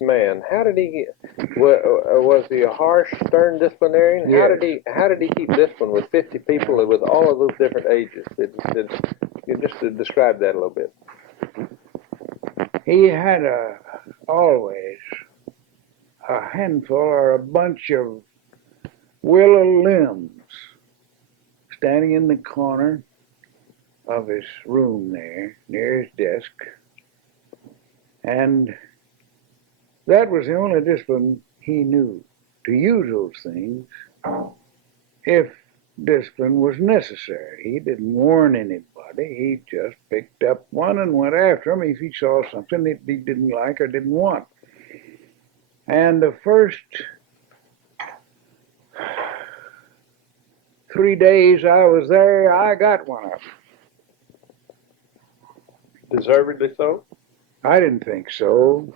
man. How did he was he a harsh, stern disciplinarian? Yes. How did he keep discipline with 50 people with all of those different ages? You just to describe that a little bit. He had always a handful or a bunch of willow limbs standing in the corner of his room there, near his desk. And that was the only discipline he knew, to use those things if discipline was necessary. He didn't warn anybody. He just picked up one and went after him if he saw something that he didn't like or didn't want. And the first 3 days I was there, I got one of them. Deservedly so? I didn't think so.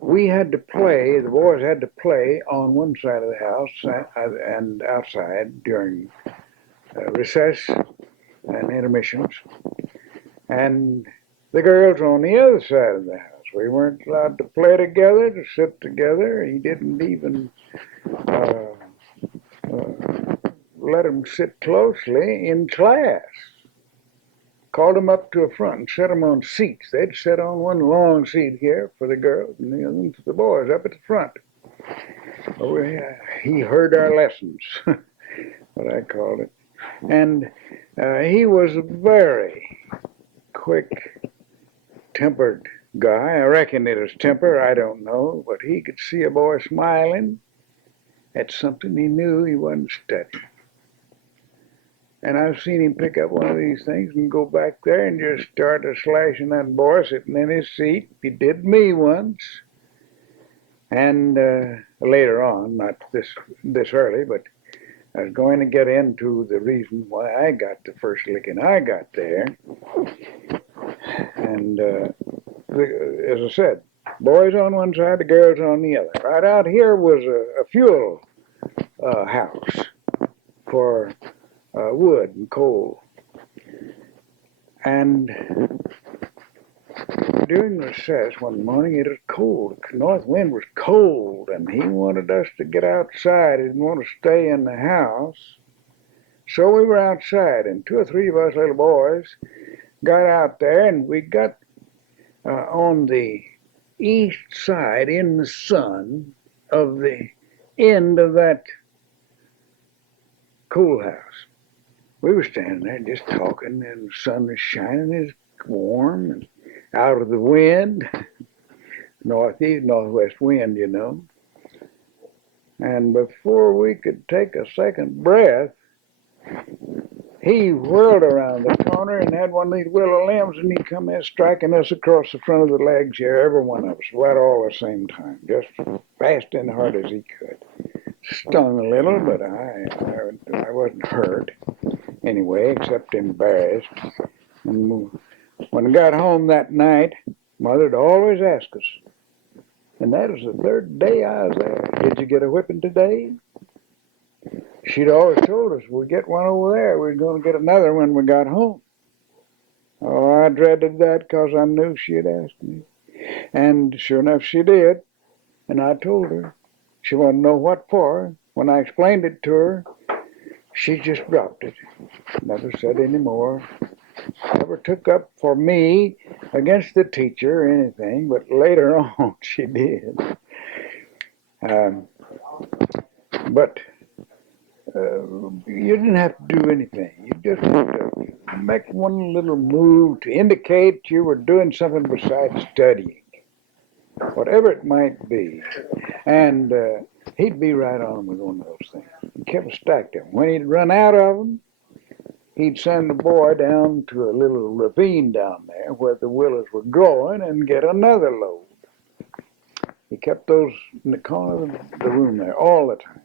We had to play, the boys had to play on one side of the house and outside during recess and intermissions, and the girls on the other side of the house. We weren't allowed to play together, to sit together. He didn't even let them sit closely in class. Called them up to a front and set them on seats. They'd sit on one long seat here for the girls and the other one for the boys up at the front. He heard our lessons, what I called it. And he was a very quick-tempered guy. I reckon it was temper, I don't know, but he could see a boy smiling at something he knew he wasn't studying. And I've seen him pick up one of these things and go back there and just start slashing that boy sitting in his seat. He did me once. And later on, not this early, but I was going to get into the reason why I got the first licking I got there. And as I said, boys on one side, the girls on the other. Right out here was a fuel house for wood and coal. And during recess one morning, it was cold. The north wind was cold, and he wanted us to get outside. He didn't want to stay in the house. So we were outside, and 2 or 3 of us little boys got out there, and we got on the east side in the sun of the end of that cool house. We were standing there just talking, and the sun was shining, it's warm, and out of the wind, northeast, northwest wind, you know. And before we could take a second breath, he whirled around the corner and had one of these willow limbs, and he come in striking us across the front of the legs here, every one of us, right all at the same time, just fast and hard as he could. Stung a little, but I wasn't hurt anyway, except embarrassed. And when I got home that night, Mother'd always ask us, and that was the third day I was there, did you get a whipping today? She'd always told us, we'd get one over there, we were going to get another when we got home. Oh, I dreaded that because I knew she'd ask me. And sure enough, she did. And I told her. She wanted to know what for. When I explained it to her, she just dropped it. Never said any more. Never took up for me against the teacher or anything, but later on she did. Um, but you didn't have to do anything. You just had to make one little move to indicate you were doing something besides studying, whatever it might be. And he'd be right on with one of those things. He kept a stack of them. When he'd run out of them, he'd send the boy down to a little ravine down there where the willows were growing and get another load. He kept those in the corner of the room there all the time.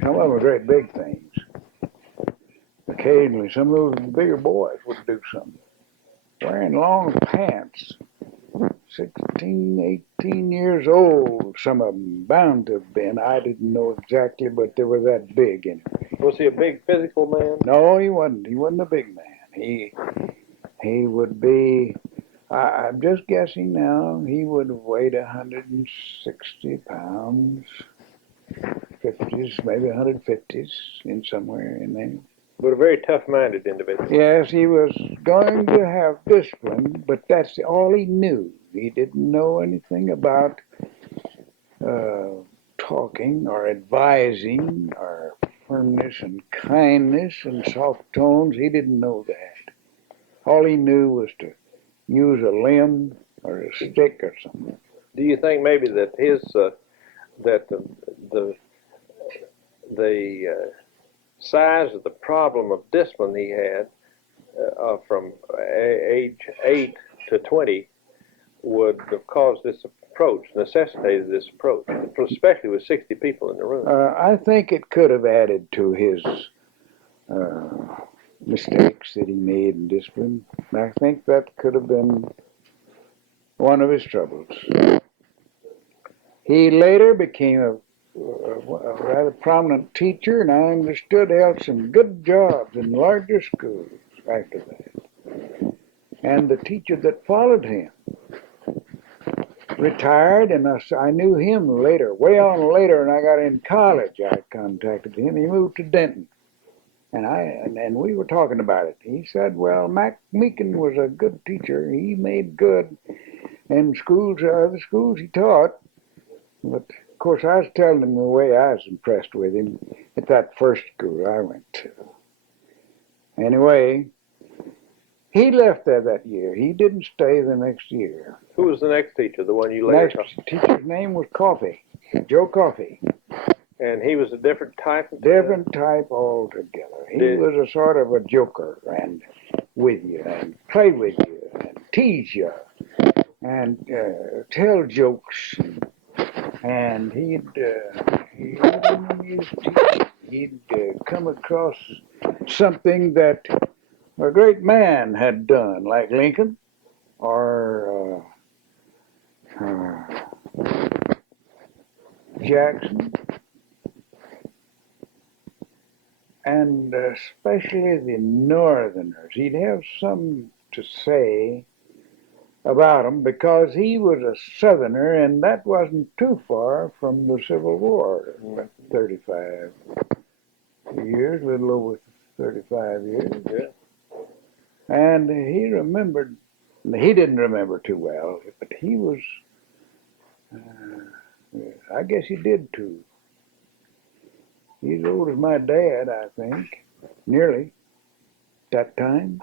Some of them were great big things. Occasionally, some of those bigger boys would do something. Wearing long pants, 16, 18 years old, some of them bound to have been. I didn't know exactly, but they were that big. And Was he a big physical man? no, he wasn't. He wasn't a big man. He would be, I'm just guessing now, he would have weighed 160 pounds, 50s, maybe 150s, in somewhere in there. But a very tough-minded individual. Yes, he was going to have discipline, but that's all he knew. He didn't know anything about talking or advising or firmness and kindness and soft tones. He didn't know that. All he knew was to use a limb or a stick or something. Do you think maybe that his that the size of the problem of discipline he had from age 8 to 20 would have caused this approach, necessitated this approach, especially with 60 people in the room? I think it could have added to his mistakes that he made in discipline. I think that could have been one of his troubles. He later became a rather prominent teacher, and I understood held some good jobs in larger schools after that. And the teacher that followed him retired, and I knew him later, way on later, and I got in college. I contacted him. He moved to Denton, and we were talking about it. He said, "Well, Mac Meekin was a good teacher. He made good in schools, the schools he taught." But of course, I was telling him the way I was impressed with him at that first school I went to. Anyway, he left there that year. He didn't stay the next year. Who was the next teacher, the one you later Next teacher's name was Coffee, Joe Coffee. And he was a different type of Different type altogether. He was a sort of a joker, and with you, and play with you, and tease you, and tell jokes. And he'd come across something that a great man had done, like Lincoln or Jackson, and especially the Northerners. He'd have something to say about them because he was a Southerner, and that wasn't too far from the Civil War, 35 years, a little over 35 years. Yeah. And he remembered, he didn't remember too well, but he was I guess he did too. He's as old as my dad, I think, nearly that time.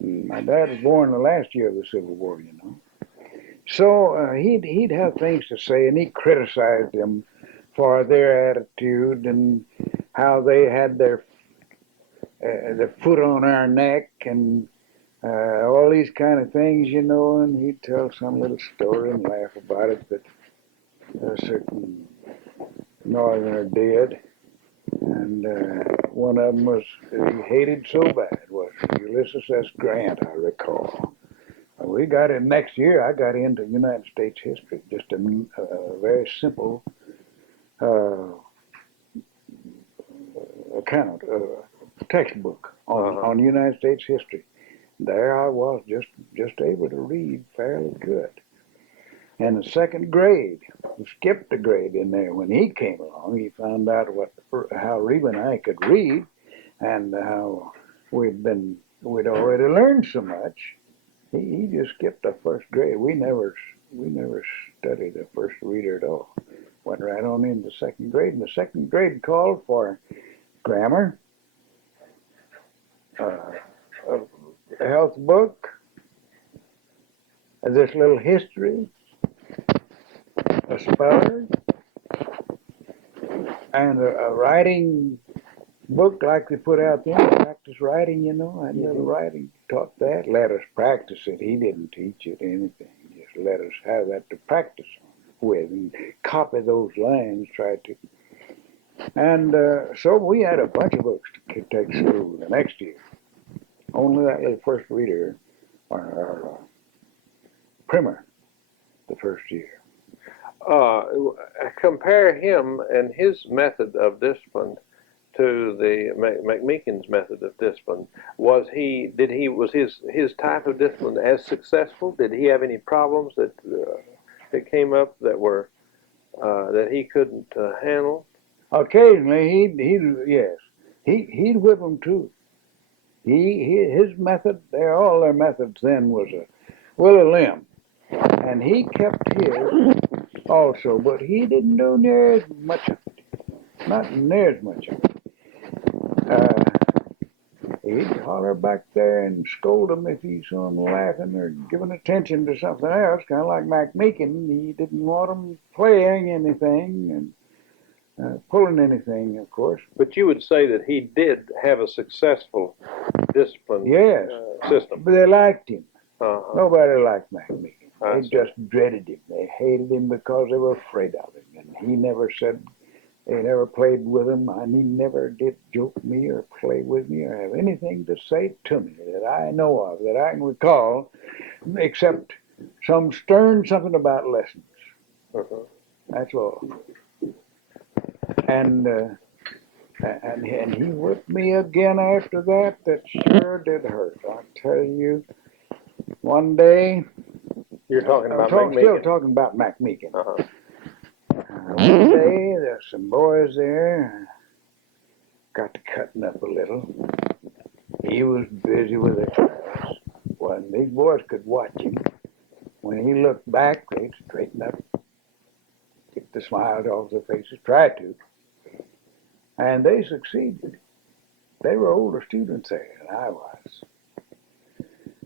My dad was born the last year of the Civil War, you know. So he'd have things to say, and he criticized them for their attitude and how they had their foot on our neck and all these kind of things, you know. And he'd tell some little story and laugh about it that a certain Northerner did. And one of them was he hated so bad was Ulysses S. Grant, I recall. We got in next year. I got into United States history, just a very simple uh, account, textbook on United States history. There I was, just able to read fairly good. In the second grade, we skipped a grade in there. When he came along, he found out how Reba and I could read, and how we'd already learned so much. He just skipped the first grade. We never studied the first reader at all. Went right on into second grade, and the second grade called for grammar, a health book, this little history, a speller, and a writing book like they put out there, practice writing, you know. And little writing taught that, let us practice it. He didn't teach it anything, just let us have that to practice with and copy those lines, try to. And so we had a bunch of books to take to school the next year. Only that little first reader or primer the first year. Compare him and his method of discipline to the McMeekin's method of discipline. Was his type of discipline as successful? Did he have any problems that came up that he couldn't handle? Occasionally, he'd whip them too. His method, all their methods then was a willy limb, and he kept his also, but he didn't do near as much of it. Not near as much of it. He'd holler back there and scold them if he saw them laughing or giving attention to something else, kind of like Mac Meekin. He didn't want them playing anything and pulling anything, of course. But you would say that he did have a successful discipline system. But they liked him. Uh-huh. Nobody liked Mac Meekin. They just dreaded him. They hated him because they were afraid of him. And he never said, they never played with him, and he never did joke me or play with me or have anything to say to me that I know of, that I can recall, except some stern something about lessons. Uh-huh. That's all. And he whipped me again after that. That sure did hurt. I tell you, one day. You're talking about still talking about Mac Meekin. Uh-huh. One day, there's some boys there, got to cutting up a little. He was busy with the class. When these boys could watch him, when he looked back, they'd straighten up, get the smiles off their faces, try to. And they succeeded. They were older students there than I was.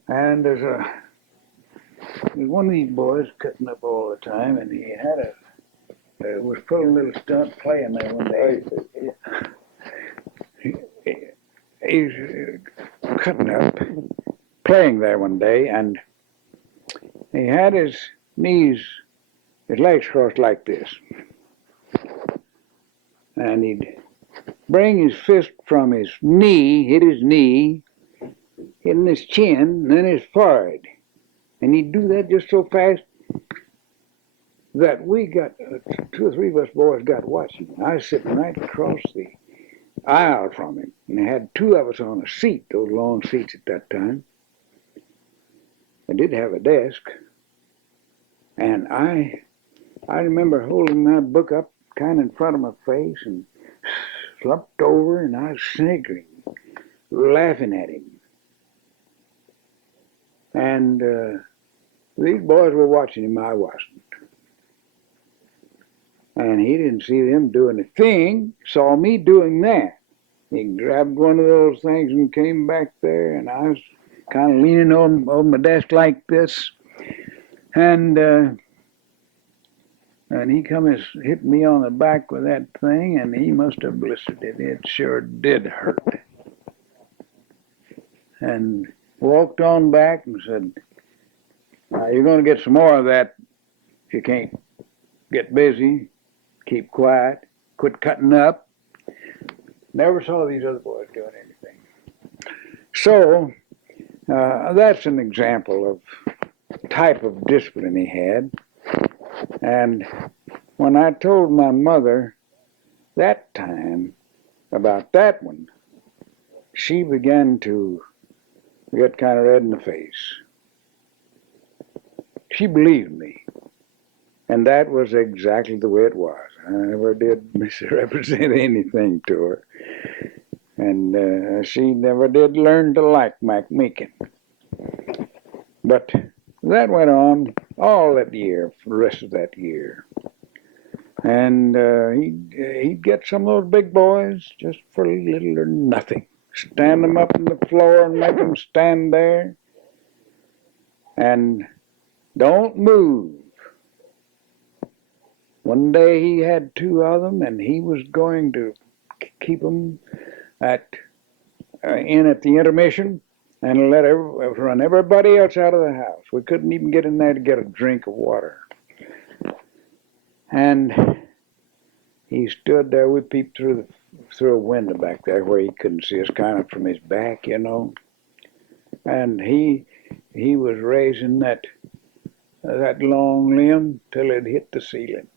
And there's one of these boys cutting up all the time, and he had was pulling a little stunt playing there one day. He was cutting up, playing there one day, and he had his legs crossed like this. And he'd bring his fist from his knee, hit his knee, hitting his chin, and then his forehead. And he'd do that just so fast that we got, two or three of us boys got watching. I was sitting right across the aisle from him, and they had two of us on a seat, those long seats at that time. I did have a desk, and I remember holding my book up kind of in front of my face and slumped over, and I was sniggering, laughing at him. And these boys were watching him, I wasn't. And he didn't see them doing a thing, saw me doing that. He grabbed one of those things and came back there, and I was kind of leaning on my desk like this, and he come and hit me on the back with that thing, and he must have blistered it. It sure did hurt. And walked on back and said, "You're going to get some more of that if you can't get busy, keep quiet, quit cutting up." Never saw these other boys doing anything. So that's an example of type of discipline he had. And when I told my mother that time about that one, she began to get kind of red in the face. She believed me. And that was exactly the way it was. I never did misrepresent anything to her. And she never did learn to like Mac Meekin. But that went on all that year, for the rest of that year. And he'd get some of those big boys just for little or nothing. Stand them up on the floor and make them stand there. And don't move. One day he had two of them, and he was going to keep them in at the intermission and run everybody else out of the house. We couldn't even get in there to get a drink of water. And he stood there. We peeped through a window back there where he couldn't see us, kind of from his back, you know. And he was raising that long limb till it hit the ceiling.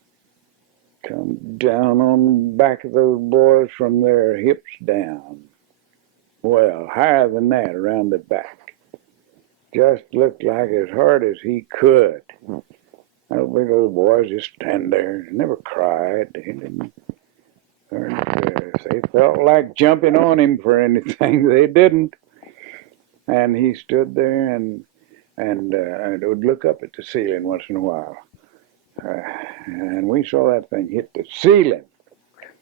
Come down on the back of those boys from their hips down. Well, higher than that, around the back. Just looked like as hard as he could. Those big old boys just stand there, never cried. They didn't. If they felt like jumping on him for anything, they didn't. And he stood there and would look up at the ceiling once in a while. And we saw that thing hit the ceiling.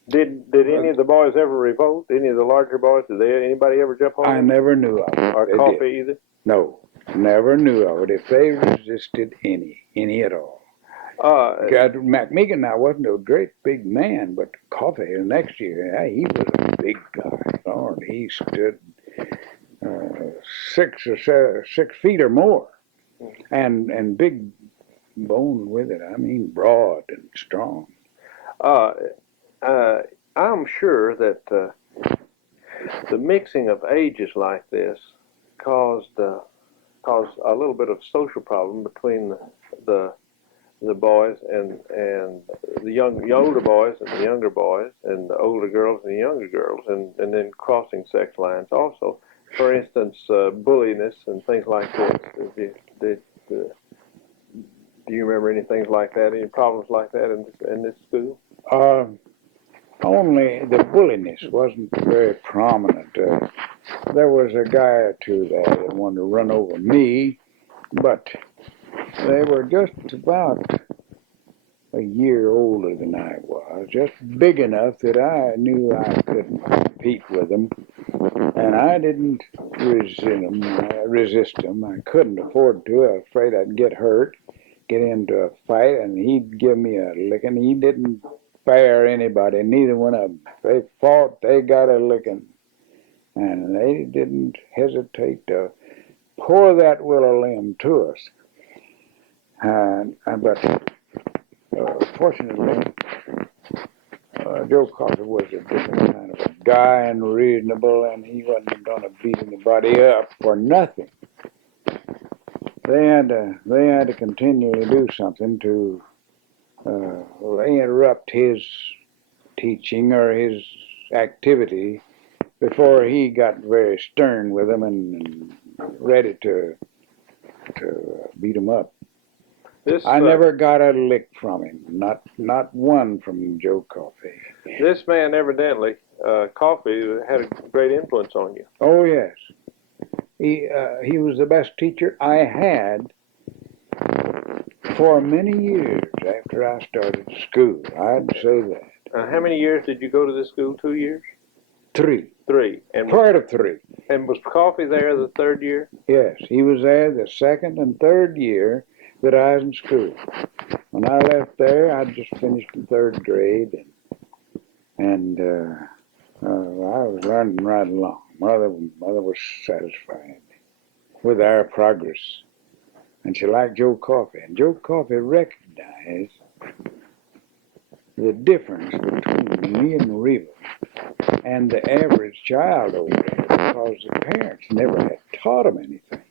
Did any of the boys ever revolt? Any of the larger boys? Did anybody ever jump on I them? never knew of it. Or Coffee either? No, never knew of it. If they resisted any at all. Mac Meekin now wasn't a great big man, but Coffee the next year, he was a big guy. Lord, he stood 6 feet or more, and big bone with it. I mean, broad and strong. I'm sure that the mixing of ages like this caused a little bit of social problem between the boys and the older boys and the younger boys, and the older girls and the younger girls, and then crossing sex lines also. For instance, bulliness and things like this. Do you remember anything like that? Any problems like that in this school? Only the bulliness wasn't very prominent. There was a guy or two there that wanted to run over me, but they were just about a year older than I was, just big enough that I knew I couldn't compete with them, and I didn't resist them. I couldn't afford to. I was afraid I'd get hurt, get into a fight, and he'd give me a licking. He didn't spare anybody, neither one of them. They fought, they got a licking, and they didn't hesitate to pour that willow limb to us. But fortunately, Joe Coffey was a different kind of a guy and reasonable, and he wasn't going to beat anybody up for nothing. They had to continually do something to interrupt his teaching or his activity before he got very stern with them and ready to beat them up. I never got a lick from him, not one from Joe Coffey. This man evidently, Coffey, had a great influence on you. Oh yes, he was the best teacher I had for many years after I started school. I'd say that. How many years did you go to this school? 2 years? 3. 3. And Part of 3. and was Coffee there the 3rd year? Yes, he was there the 2nd and 3rd year that I was in school. When I left there, I'd just finished the 3rd grade, and I was learning right along. Mother was satisfied with our progress, and she liked Joe Coffey. And Joe Coffey recognized the difference between me and Reva and the average child over there, because the parents never had taught them anything.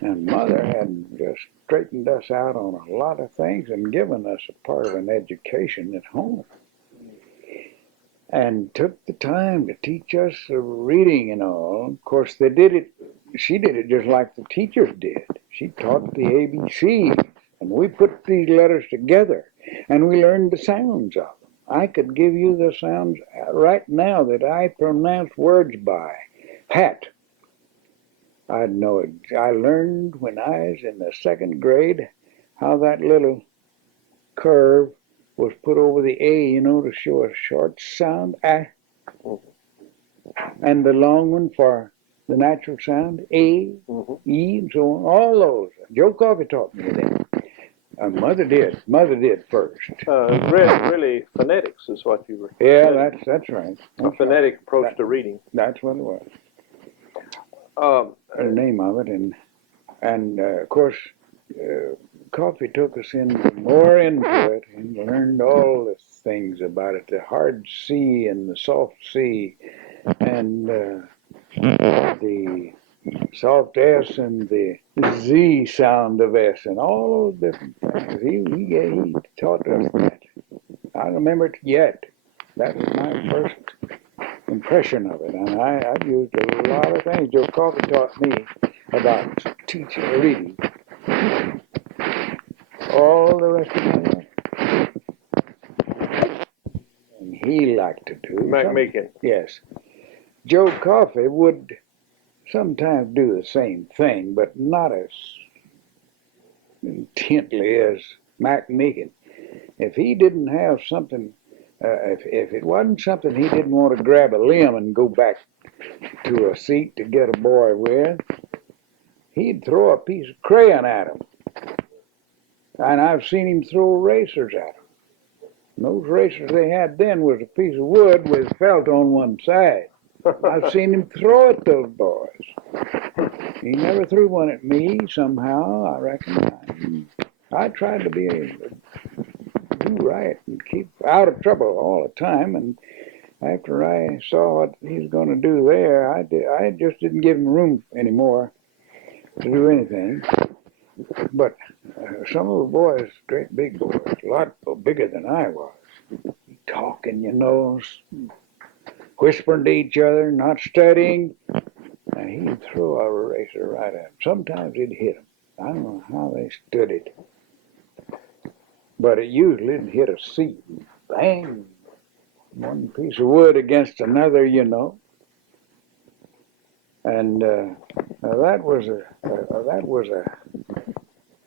And Mother had just straightened us out on a lot of things and given us a part of an education at home. And took the time to teach us reading and all. Of course, she did it just like the teachers did. She taught the ABCs, and we put these letters together, and we learned the sounds of them. I could give you the sounds right now that I pronounce words by. Hat. I'd know it. I learned when I was in the 2nd grade how that little curve was put over the A, to show a short sound, ah. And the long one for the natural sound, A, E, and so on. All those. Joe Coffey taught me that. Mother did. Mother did first. Really, phonetics is what you were. Yeah, that's right. A phonetic approach to reading. That's what it was. The Um, name of it, and of course, Coffey took us more into it and learned all the things about it, the hard C and the soft C, and the soft S and the Z sound of S, and all those different things. He taught us that. I remember it yet. That was my first impression of it, and I've used a lot of things Joe Coffey taught me about teaching reading all the rest of my life. And he liked to do McMeekin. Yes. Joe Coffey would sometimes do the same thing, but not as intently as McMeekin. If he didn't have something, if it wasn't something he didn't want to grab a limb and go back to a seat to get a boy with, he'd throw a piece of crayon at him. And I've seen him throw racers at him. And those racers they had then was a piece of wood with felt on one side. I've seen him throw at those boys. He never threw one at me somehow, I reckon. I tried to do right and keep out of trouble all the time. And after I saw what he was going to do there, I just didn't give him room anymore to do anything. But some of the boys, great big boys, a lot bigger than I was, talking, whispering to each other, not studying, and he'd throw a eraser right at him. Sometimes he'd hit them. I don't know how they stood it, but it usually hit a seat. Bang! One piece of wood against another, and that was a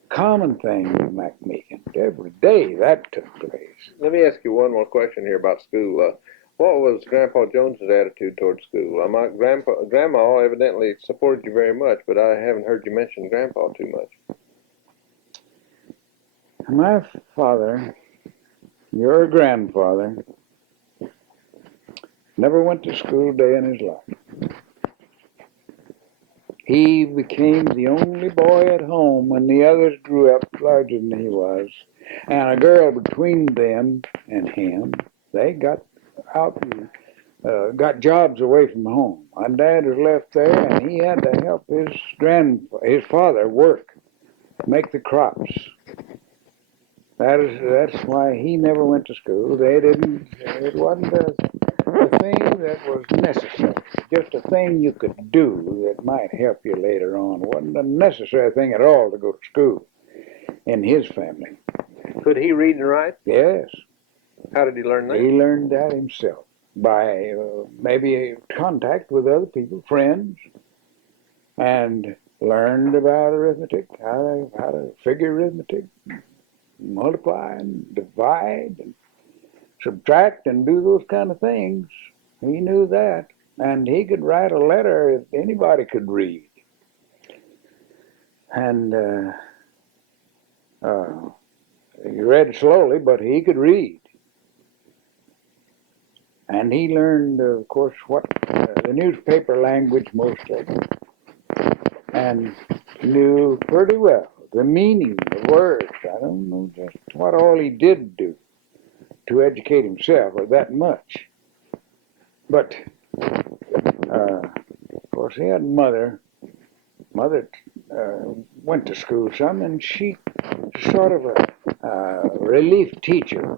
common thing in McMeekin. Every day that took place. Let me ask you one more question here about school. What was Grandpa Jones's attitude towards school? My Grandma evidently supported you very much, but I haven't heard you mention Grandpa too much. My father, your grandfather, never went to school a day in his life. He became the only boy at home when the others grew up larger than he was. And a girl between them and him, they got out and got jobs away from home. My dad was left there, and he had to help his father work, make the crops. That's why he never went to school. It wasn't a thing that was necessary. Just a thing you could do that might help you later on. It wasn't a necessary thing at all to go to school in his family. Could he read and write? Yes. How did he learn that? He learned that himself by maybe contact with other people, friends, and learned about arithmetic, how to figure arithmetic, multiply and divide and subtract and do those kind of things. He knew that. And he could write a letter that anybody could read. And he read slowly, but he could read. And he learned, of course, what the newspaper language most of it, and knew pretty well the meaning of words. I don't know just what all he did do to educate himself, or that much. But, of course, he had mother. Mother went to school some, and she sort of a relief teacher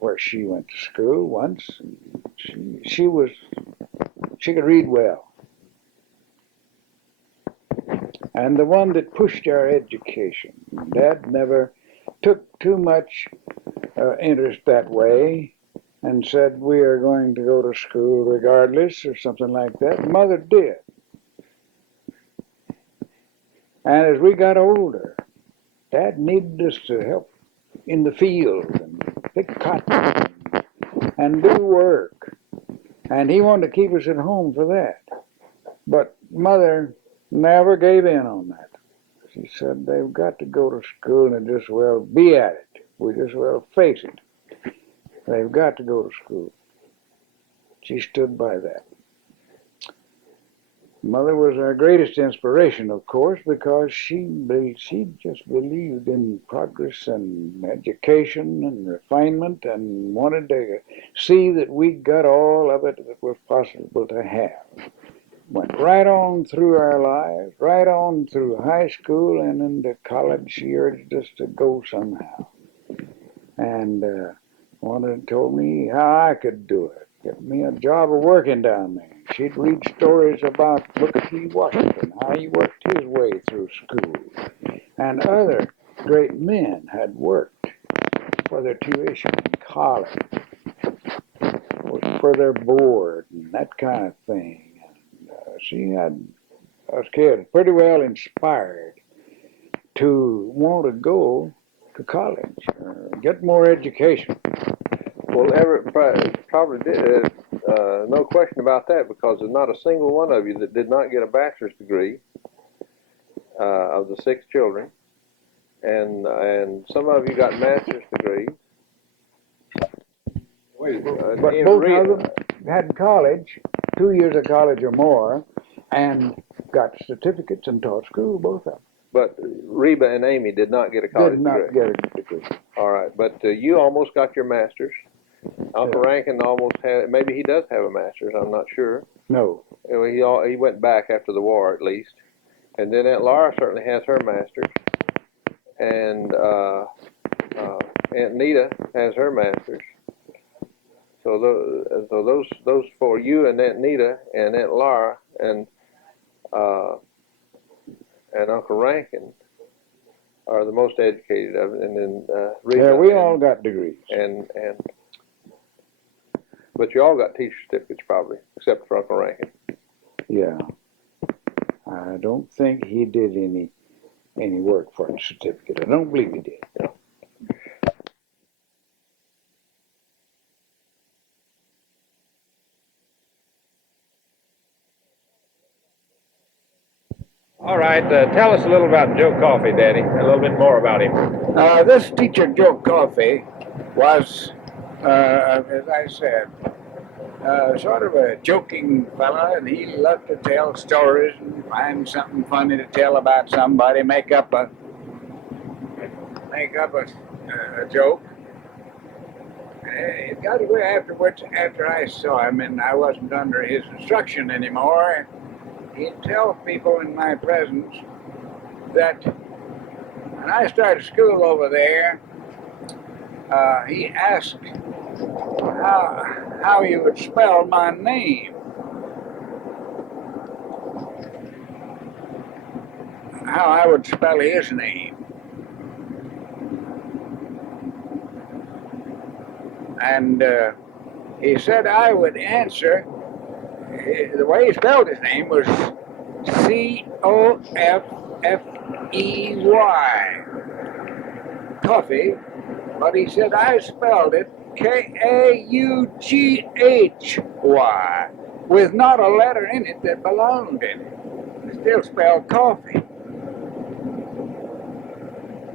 where she went to school once. She could read well. And the one that pushed our education. Dad never took too much interest that way and said we are going to go to school regardless or something like that. Mother did. And as we got older, Dad needed us to help in the field and pick cotton and do work. And he wanted to keep us at home for that. But Mother never gave in on that. She said they've got to go to school and just well be at it. We just well face it. They've got to go to school. She stood by that. Mother was our greatest inspiration, of course, because she just believed in progress and education and refinement and wanted to see that we got all of it that was possible to have. Went right on through our lives, right on through high school and into college. She urged us to go somehow. And told me how I could do it. Get me a job of working down there. She'd read stories about Booker T. Washington, how he worked his way through school. And other great men had worked for their tuition in college, for their board, and that kind of thing. She had us kids pretty well inspired to want to go to college, get more education. Well, Everett probably did. No question about that, because there's not a single one of you that did not get a bachelor's degree of the 6 children, and some of you got master's degrees. But both of them had college, 2 years of college or more, and got certificates and taught school, both of them. But Reba and Amy did not get a college degree. Did not get a degree. All right, but you almost got your master's. Uncle Rankin almost had. Maybe he does have a master's. I'm not sure. No. He went back after the war, at least. And then Aunt Laura certainly has her master's, and Aunt Nita has her master's. So those for you and Aunt Nita and Aunt Laura and Uncle Rankin are the most educated of it, and then Rita we all got degrees. But you all got teacher certificates probably, except for Uncle Rankin. Yeah. I don't think he did any work for a certificate. I don't believe he did. Yeah. All right, tell us a little about Joe Coffey, Daddy. A little bit more about him. This teacher, Joe Coffey, was, as I said, sort of a joking fella, and he loved to tell stories and find something funny to tell about somebody, make up a joke. It got away afterwards, after I saw him, and I wasn't under his instruction anymore. He'd tell people in my presence that when I started school over there, he asked how you would spell my name. How I would spell his name. And he said I would answer, the way he spelled his name was Coffee, but he said I spelled it Kaughy, with not a letter in it that belonged in it. It's still spelled coffee.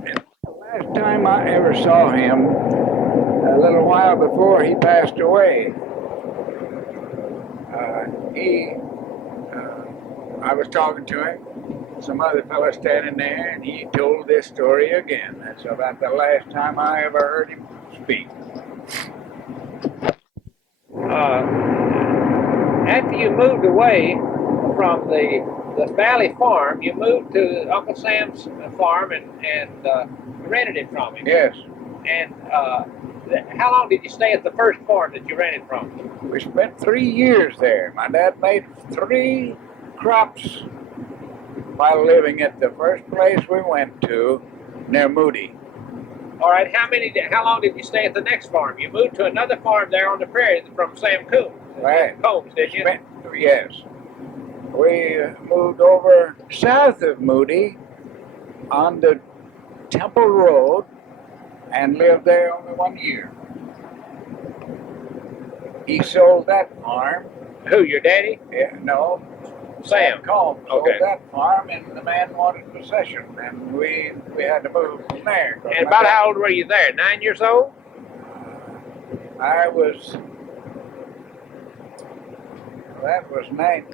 And the last time I ever saw him, a little while before he passed away, I was talking to him, some other fellow standing there, and he told this story again. That's about the last time I ever heard him speak. After you moved away from the Valley Farm, you moved to Uncle Sam's farm and rented it from him. Yes. And how long did you stay at the first farm that you rented from him? We spent 3 years there. My dad made 3 crops while living at the first place we went to, near Moody. All right, how long did you stay at the next farm? You moved to another farm there on the prairie from Sam Combs. Right. Combs, did you? Yes. We moved over south of Moody on the Temple Road and lived there only 1 year. He sold that farm. Who, your daddy? Yeah, no. Sam Combs sold Okay. that farm, and the man wanted possession, and we had to move from there. And about how old were you there? 9 years old? That was 9.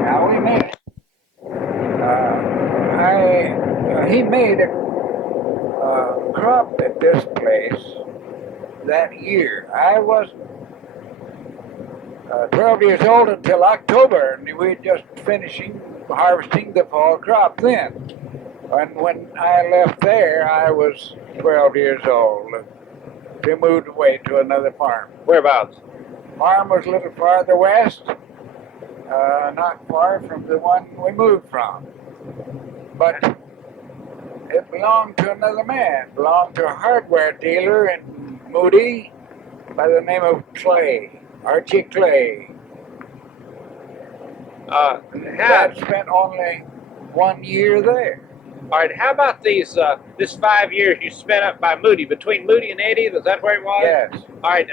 Now we made it. He made a crop at this place that year. I was 12 years old until October, and we were just harvesting the fall crop then. And when I left there, I was 12 years old. We moved away to another farm. Whereabouts? Farm was a little farther west, not far from the one we moved from. But it belonged to another man. It belonged to a hardware dealer in Moody by the name of Clay, Archie Clay. Dad spent only 1 year there. All right, how about this 5 years you spent up by Moody, between Moody and Eddie? Was that where it was? Yes. All right,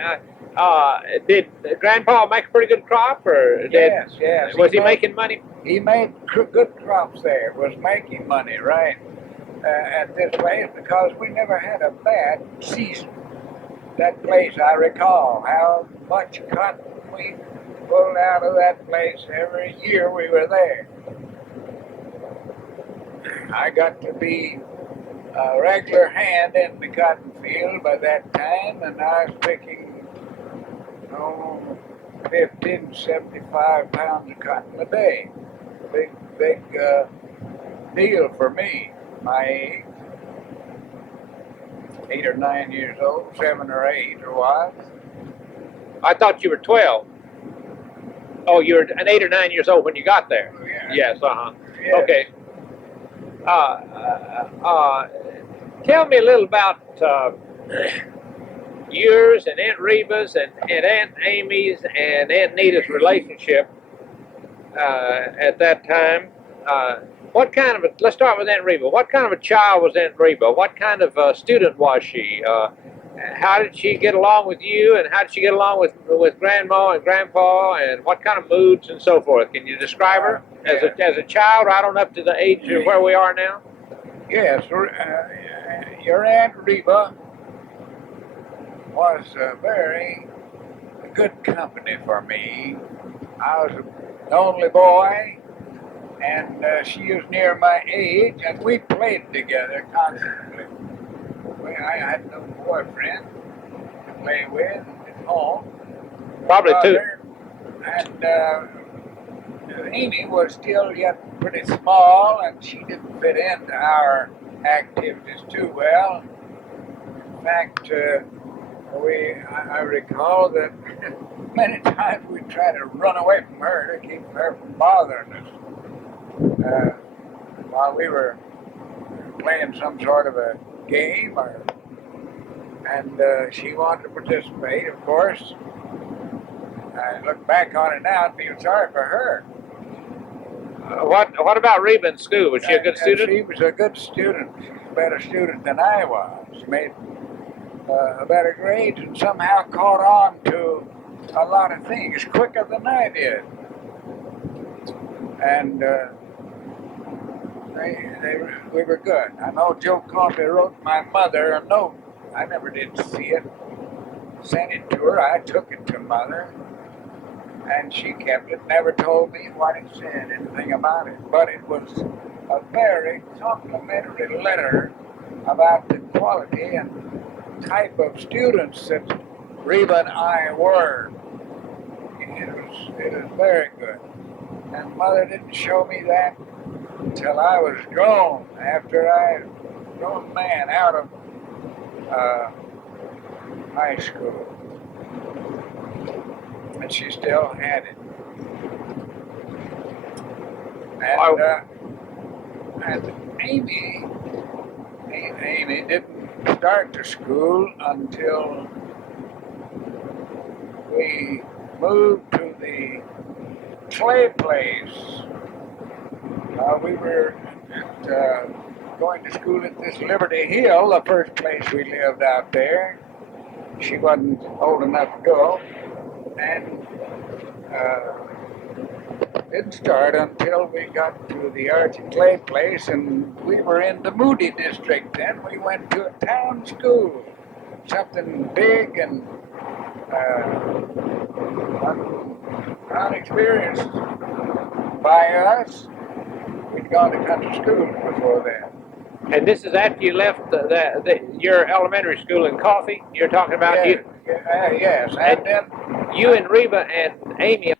did Grandpa make a pretty good crop, or Yes. was he making money? He made good crops there, was making money, right, at this place, because we never had a bad season. That place, I recall how much cotton we pulled out of that place every year we were there. I got to be a regular hand in the cotton field by that time, and I was picking 15, 75 pounds of cotton a day. Big deal for me. My age, 8 or 9 years old, 7 or 8 or what? I thought you were 12. Oh, you were 8 or 9 years old when you got there. Yeah. Yes. Yes. Okay. Tell me a little about yours and Aunt Reba's and Aunt Amy's and Aunt Nita's relationship at that time. Let's start with Aunt Reba. What kind of a child was Aunt Reba? What kind of student was she? How did she get along with you, and how did she get along with Grandma and Grandpa, and what kind of moods and so forth? Can you describe her as a child right on up to the age of where we are now? Yes, your Aunt Reba was very good company for me. I was the only boy, and she was near my age, and we played together constantly. I had no boyfriend to play with at home. Probably two. And Amy was still yet pretty small, and she didn't fit into our activities too well. In fact, I recall that many times we tried to run away from her to keep her from bothering us while we were playing some sort of a game, and she wanted to participate, of course. I look back on it now and feel sorry for her. What about Reba in school? Was she a good student? She was a good student, a better student than I was. Made a better grades and somehow caught on to a lot of things quicker than I did. And we were good. I know Joe Coffey wrote my mother a note. I never did see it. Sent it to her. I took it to Mother. And she kept it, never told me what it said, anything about it. But it was a very complimentary letter about the quality and type of students that Reba and I were. It was very good. And Mother didn't show me that until I was grown, after I was a grown man out of high school. And she still had it. And Amy didn't start to school until we moved to the Clay place. We were going to school at this Liberty Hill, the first place we lived out there. She wasn't old enough to go. And didn't start until we got to the Archie Clay place, and we were in the Moody district then. We went to a town school, something big and unexperienced by us. We'd gone to country school before then. And this is after you left your elementary school in Coffee? You're talking about yes. And then you and Reba and Amy